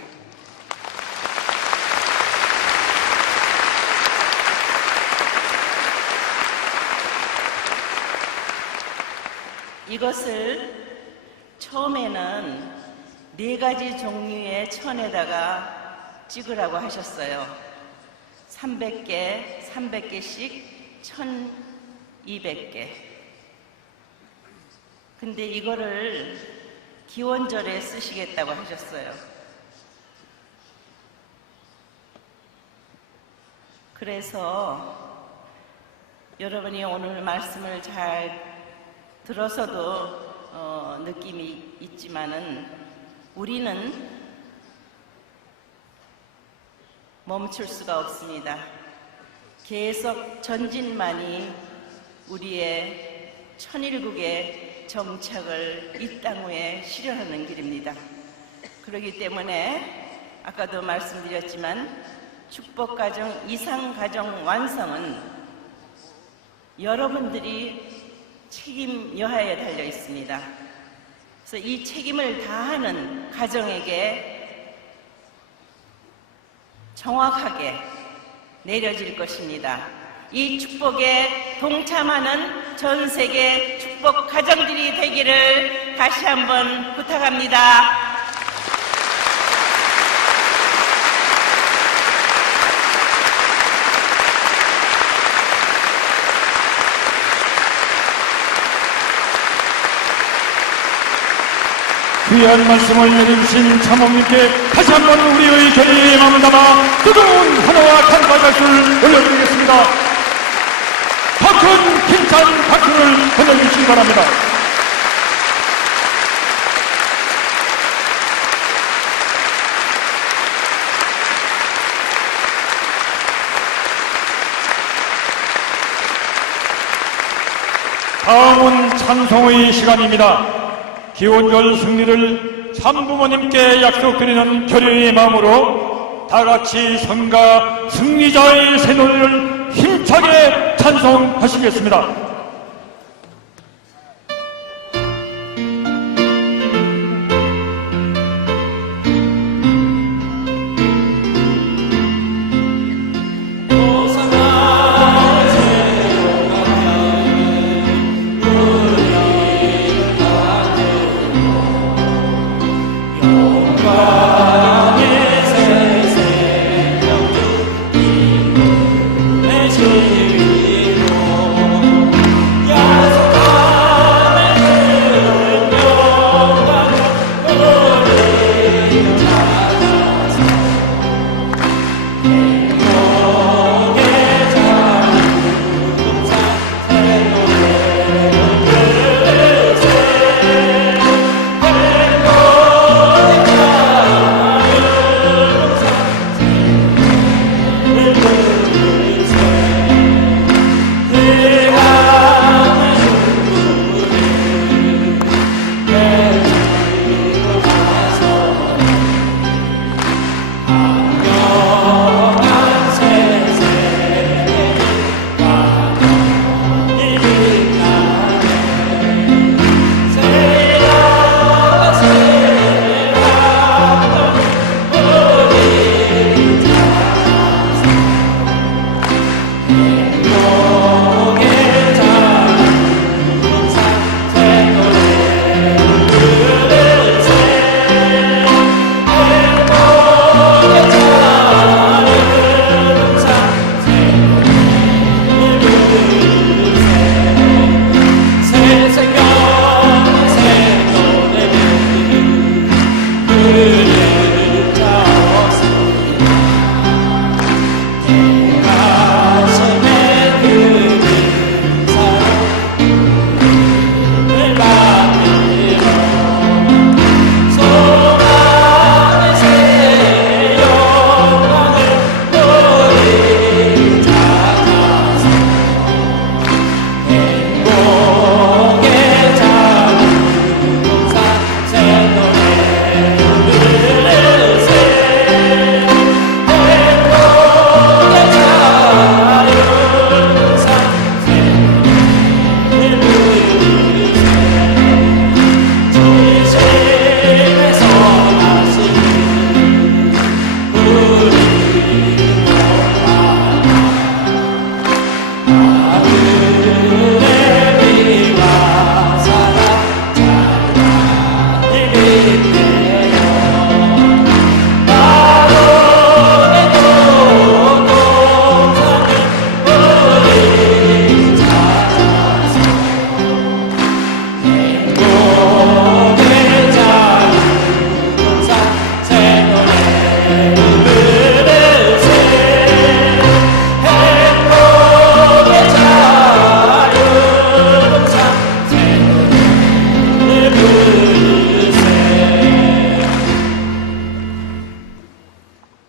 이것을 처음에는 4가지 종류의 천에다가 찍으라고 하셨어요. 300개, 300개씩 1200개. 근데 이거를 기원절에 쓰시겠다고 하셨어요. 그래서 여러분이 오늘 말씀을 잘 들어서도 느낌이 있지만은 우리는 멈출 수가 없습니다. 계속 전진만이 우리의 천일국의 정착을 이 땅 위에 실현하는 길입니다. 그렇기 때문에 아까도 말씀드렸지만 축복가정, 이상가정 완성은 여러분들이 책임 여하에 달려 있습니다. 그래서 이 책임을 다하는 가정에게 정확하게 내려질 것입니다. 이 축복에 동참하는 전 세계 축복 가정들이 되기를 다시 한번 부탁합니다. 귀한 말씀을 내려주신 참모님께 다시 한번 우리의 결의의 마음을 담아 뜨거운 환호와 탄박수를 올려드리겠습니다. 더 큰 힘찬 박수를 보내주시기 바랍니다. 다음은 찬송의 시간입니다. 기원절 승리를 참부모님께 약속드리는 결의의 마음으로 다같이 성가 승리자의 새 노래를 힘차게 찬송하시겠습니다.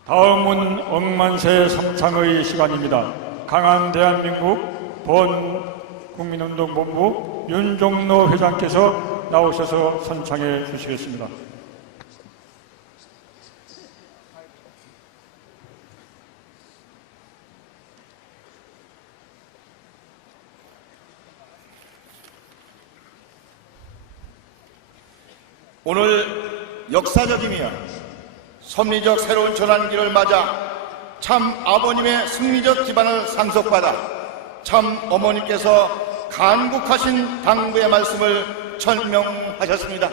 다음은 억만세 삼창의 시간입니다. 강한 대한민국 본국민운동본부 윤종로 회장께서 나오셔서 선창해 주시겠습니다. 오늘 역사적이며 섭리적 새로운 전환기를 맞아 참 아버님의 승리적 기반을 상속받아 참 어머니께서 간곡하신 당부의 말씀을 천명하셨습니다.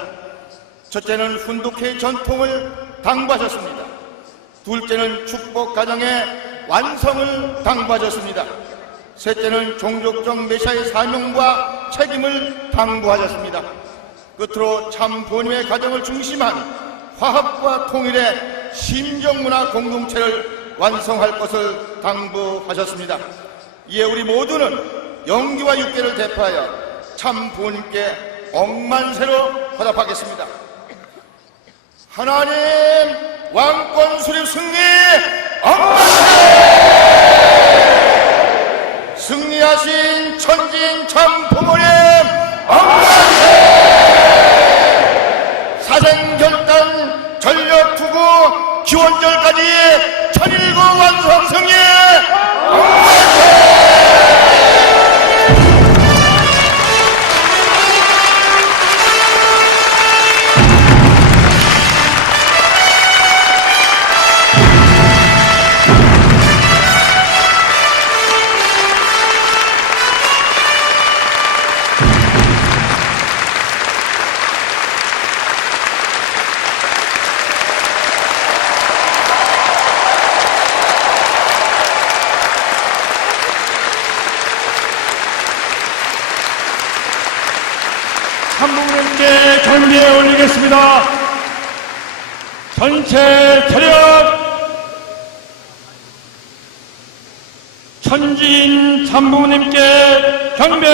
첫째는 훈독회의 전통을 당부하셨습니다. 둘째는 축복 가정의 완성을 당부하셨습니다. 셋째는 종족적 메시아의 사명과 책임을 당부하셨습니다. 끝으로 참 부모님의 가정을 중심한 화합과 통일의 심정문화 공동체를 완성할 것을 당부하셨습니다. 이에 우리 모두는 영기와 육계를 대표하여 참 부모님께 억만세로 화답하겠습니다. 하나님 왕권 수립 승리 억만세! 승리하신 천진 참 부모님 억만세! 사생결단 전력투구 기원절까지 천일구 완성 승리 억만세! 참부모님께 경례 올리겠습니다. 전체 차렷. 천지인 참부모님께 경배.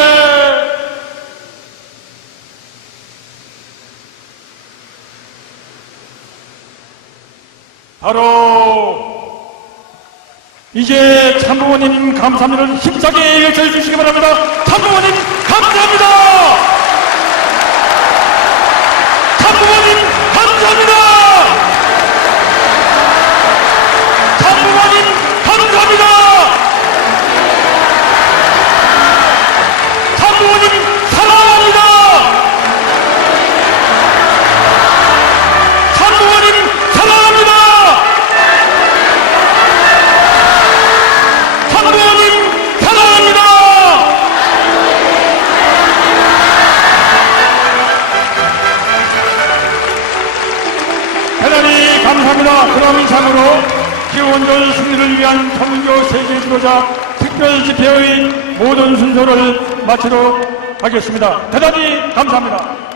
바로 이제 참부모님 감사합니다를 힘차게 외쳐 주시기 바랍니다. 참부모님 감사합니다. 참부모님 감사합니다. 참부모님 감사합니다. 참부모님 사랑합니다. 참부모님 사랑합니다. 참부모님 사랑합니다. 대단히 감사합니다. 그럼 이상으로 기원전 승리를 위한 선교 세계 지도자 특별 집회의 모든 순서를 마치도록 하겠습니다. 대단히 감사합니다.